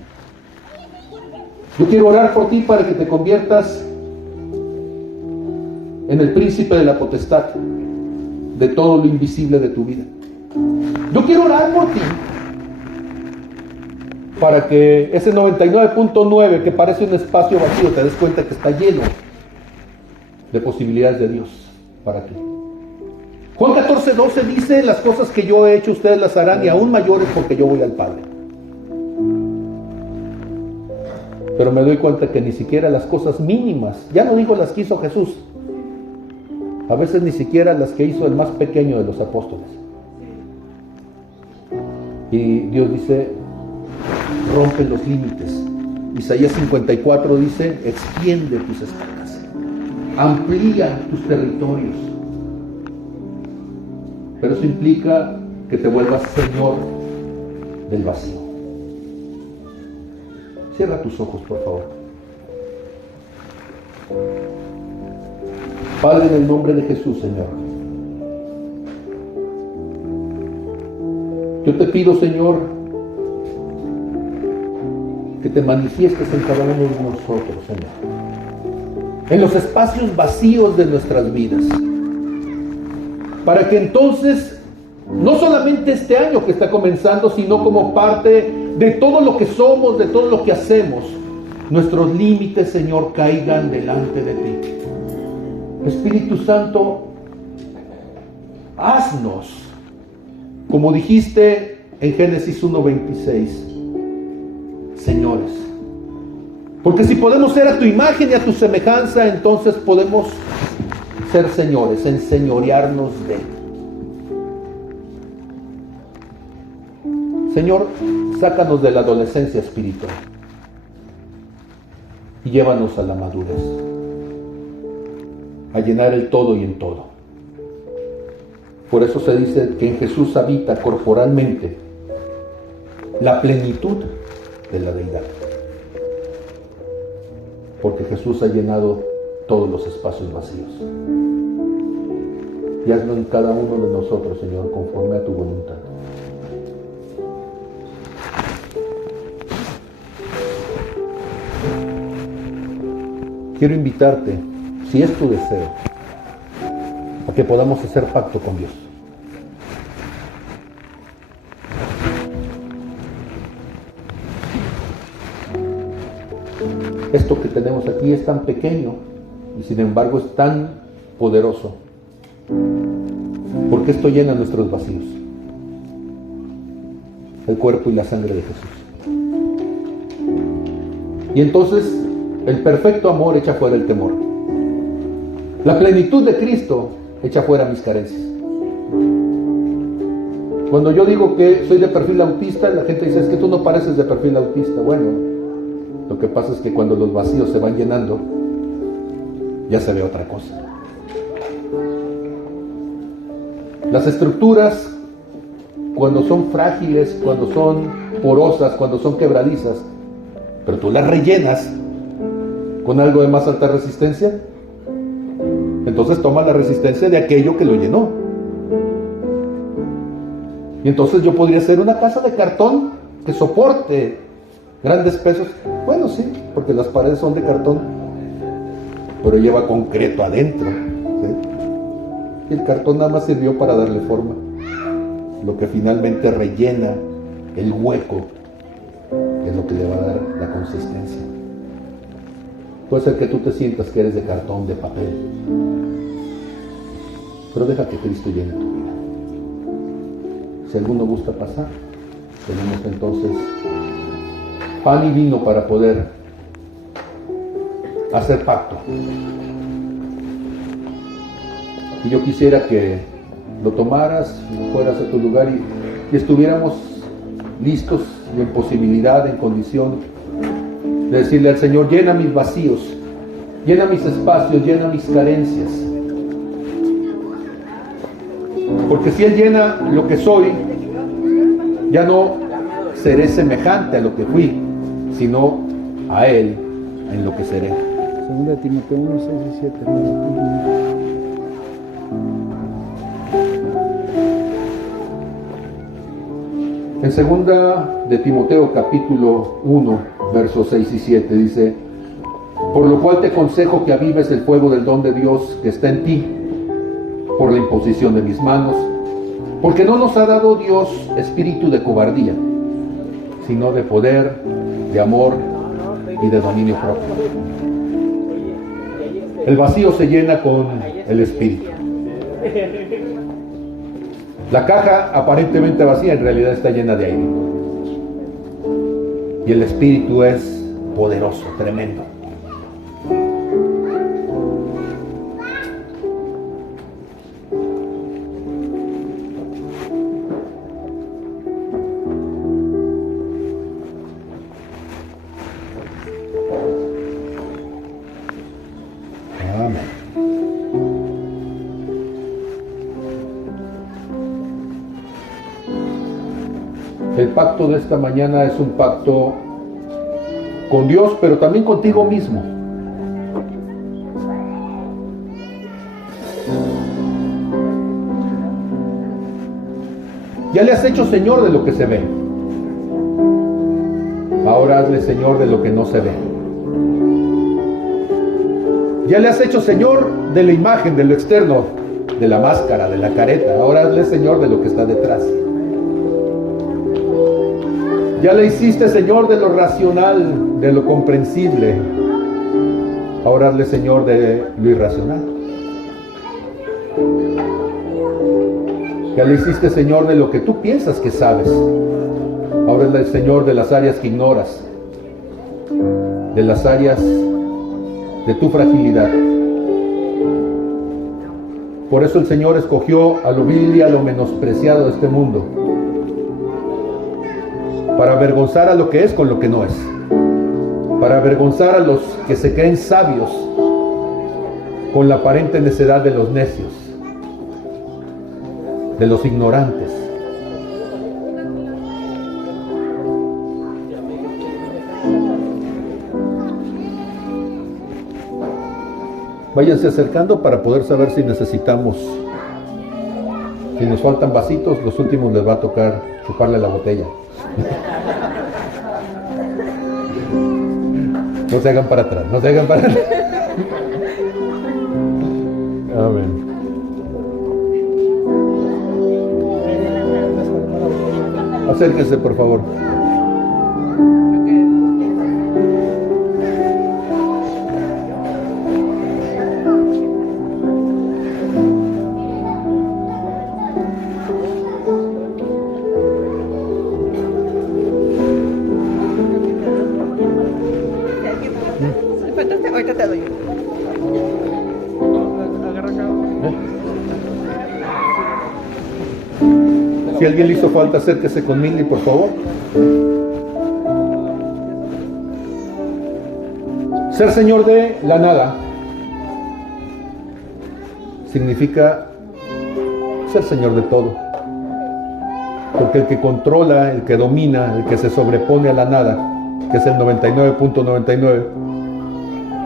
Yo quiero orar por ti para que te conviertas en el príncipe de la potestad de todo lo invisible de tu vida. Yo quiero orar por ti para que ese 99.9 que parece un espacio vacío te des cuenta que está lleno de posibilidades de Dios para ti. Juan 14:12 dice: las cosas que yo he hecho ustedes las harán y aún mayores porque yo voy al Padre. Pero me doy cuenta que ni siquiera las cosas mínimas, ya no digo las que hizo Jesús, a veces ni siquiera las que hizo el más pequeño de los apóstoles, Y Dios dice, rompe los límites. Isaías 54 dice, extiende tus estacas, amplía tus territorios. Pero eso implica que te vuelvas señor del vacío. Cierra tus ojos, por favor. Padre, en el nombre de Jesús, Señor, yo te pido, Señor, que te manifiestes en cada uno de nosotros, Señor, en los espacios vacíos de nuestras vidas, para que entonces, no solamente este año que está comenzando, sino como parte de todo lo que somos, de todo lo que hacemos, nuestros límites, Señor, caigan delante de ti. Espíritu Santo, haznos, como dijiste en Génesis 1:26, señores. Porque si podemos ser a tu imagen y a tu semejanza, entonces podemos ser señores, enseñorearnos de. Señor, sácanos de la adolescencia espiritual y llévanos a la madurez, a llenar el todo y en todo. Por eso se dice que en Jesús habita corporalmente la plenitud de la deidad. Porque Jesús ha llenado todos los espacios vacíos. Y hazlo en cada uno de nosotros, Señor, conforme a tu voluntad. Quiero invitarte, si es tu deseo, a que podamos hacer pacto con Dios. Esto que tenemos aquí es tan pequeño y sin embargo es tan poderoso, porque esto llena nuestros vacíos, el cuerpo y la sangre de Jesús. Y entonces el perfecto amor echa fuera el temor. La plenitud de Cristo echa fuera mis carencias. Cuando yo digo que soy de perfil autista, la gente dice, es que tú no pareces de perfil autista. Bueno, lo que pasa es que cuando los vacíos se van llenando, ya se ve otra cosa. Las estructuras, cuando son frágiles, cuando son porosas, cuando son quebradizas, pero tú las rellenas con algo de más alta resistencia, entonces toma la resistencia de aquello que lo llenó. Y entonces yo podría hacer una casa de cartón que soporte grandes pesos. Bueno, sí, porque las paredes son de cartón, pero lleva concreto adentro, ¿sí? Y el cartón nada más sirvió para darle forma. Lo que finalmente rellena el hueco es lo que le va a dar la consistencia. Puede ser que tú te sientas que eres de cartón, de papel, pero deja que Cristo llene tu vida. Si alguno gusta pasar, tenemos entonces pan y vino para poder hacer pacto. Y yo quisiera que lo tomaras, fueras a tu lugar y estuviéramos listos y en posibilidad, en condición de decirle al Señor, llena mis vacíos, llena mis espacios, llena mis carencias. Porque si Él llena lo que soy, ya no seré semejante a lo que fui, sino a Él en lo que seré. 2 Timoteo 1, 6 y 7. En 2 de Timoteo capítulo 1, versos 6 y 7 dice, por lo cual te aconsejo que avives el fuego del don de Dios que está en ti, por la imposición de mis manos, porque no nos ha dado Dios espíritu de cobardía, sino de poder, de amor y de dominio propio. El vacío se llena con el espíritu. La caja aparentemente vacía en realidad está llena de aire. Y el espíritu es poderoso, tremendo. El pacto de esta mañana es un pacto con Dios, pero también contigo mismo. Ya le has hecho Señor de lo que se ve. Ahora hazle Señor de lo que no se ve. Ya le has hecho Señor de la imagen, de lo externo, de la máscara, de la careta. Ahora hazle Señor de lo que está detrás. Ya le hiciste Señor de lo racional, de lo comprensible. Ahora hazle Señor de lo irracional. Ya le hiciste Señor de lo que tú piensas que sabes. Ahora es el Señor de las áreas que ignoras, de las áreas de tu fragilidad. Por eso el Señor escogió a lo vil y a lo menospreciado de este mundo, para avergonzar a lo que es con lo que no es, para avergonzar a los que se creen sabios con la aparente necedad de los necios, de los ignorantes. Váyanse acercando para poder saber si necesitamos, si nos faltan vasitos, los últimos les va a tocar chuparle la botella. No se hagan para atrás, no se hagan para atrás. Amén. Acérquense, por favor. Ahorita te doy. Si a alguien le hizo falta, acérquese con Milly, por favor. Ser Señor de la nada significa ser Señor de todo. Porque el que controla, el que domina, el que se sobrepone a la nada, que es el 99.99,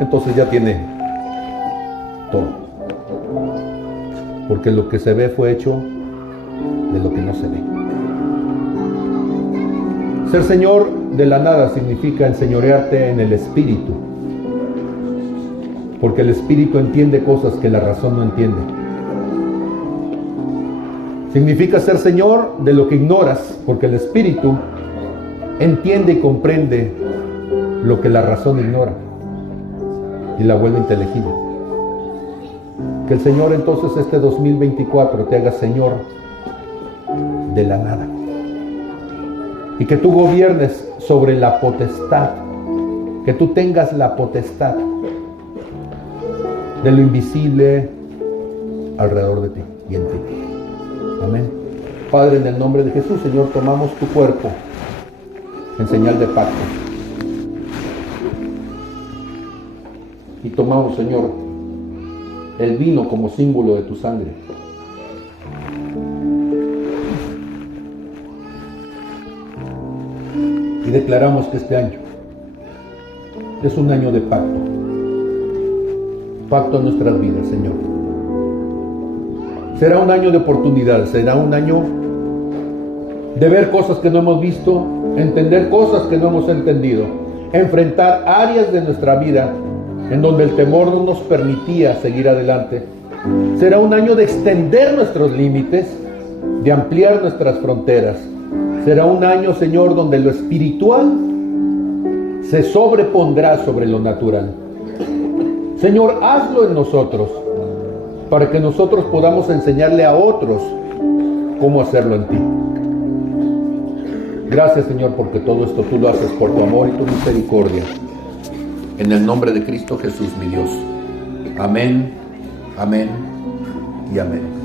entonces ya tiene todo. Porque lo que se ve fue hecho de lo que no se ve. Ser Señor de la nada significa enseñorearte en el Espíritu. Porque el Espíritu entiende cosas que la razón no entiende. Significa ser Señor de lo que ignoras, porque el Espíritu entiende y comprende lo que la razón ignora y la vuelve inteligible. Que el Señor entonces este 2024 te haga Señor de la nada y que tú gobiernes sobre la potestad, que tú tengas la potestad de lo invisible alrededor de ti y en ti. Amén. Padre, en el nombre de Jesús, Señor, tomamos tu cuerpo en señal de pacto. Y tomamos, Señor, el vino como símbolo de tu sangre. Y declaramos que este año es un año de pacto. Pacto en nuestras vidas, Señor. Será un año de oportunidades, será un año de ver cosas que no hemos visto, entender cosas que no hemos entendido, enfrentar áreas de nuestra vida en donde el temor no nos permitía seguir adelante. Será un año de extender nuestros límites, de ampliar nuestras fronteras. Será un año, Señor, donde lo espiritual se sobrepondrá sobre lo natural. Señor, hazlo en nosotros, para que nosotros podamos enseñarle a otros cómo hacerlo en ti. Gracias, Señor, porque todo esto tú lo haces por tu amor y tu misericordia. En el nombre de Cristo Jesús, mi Dios. Amén, amén y amén.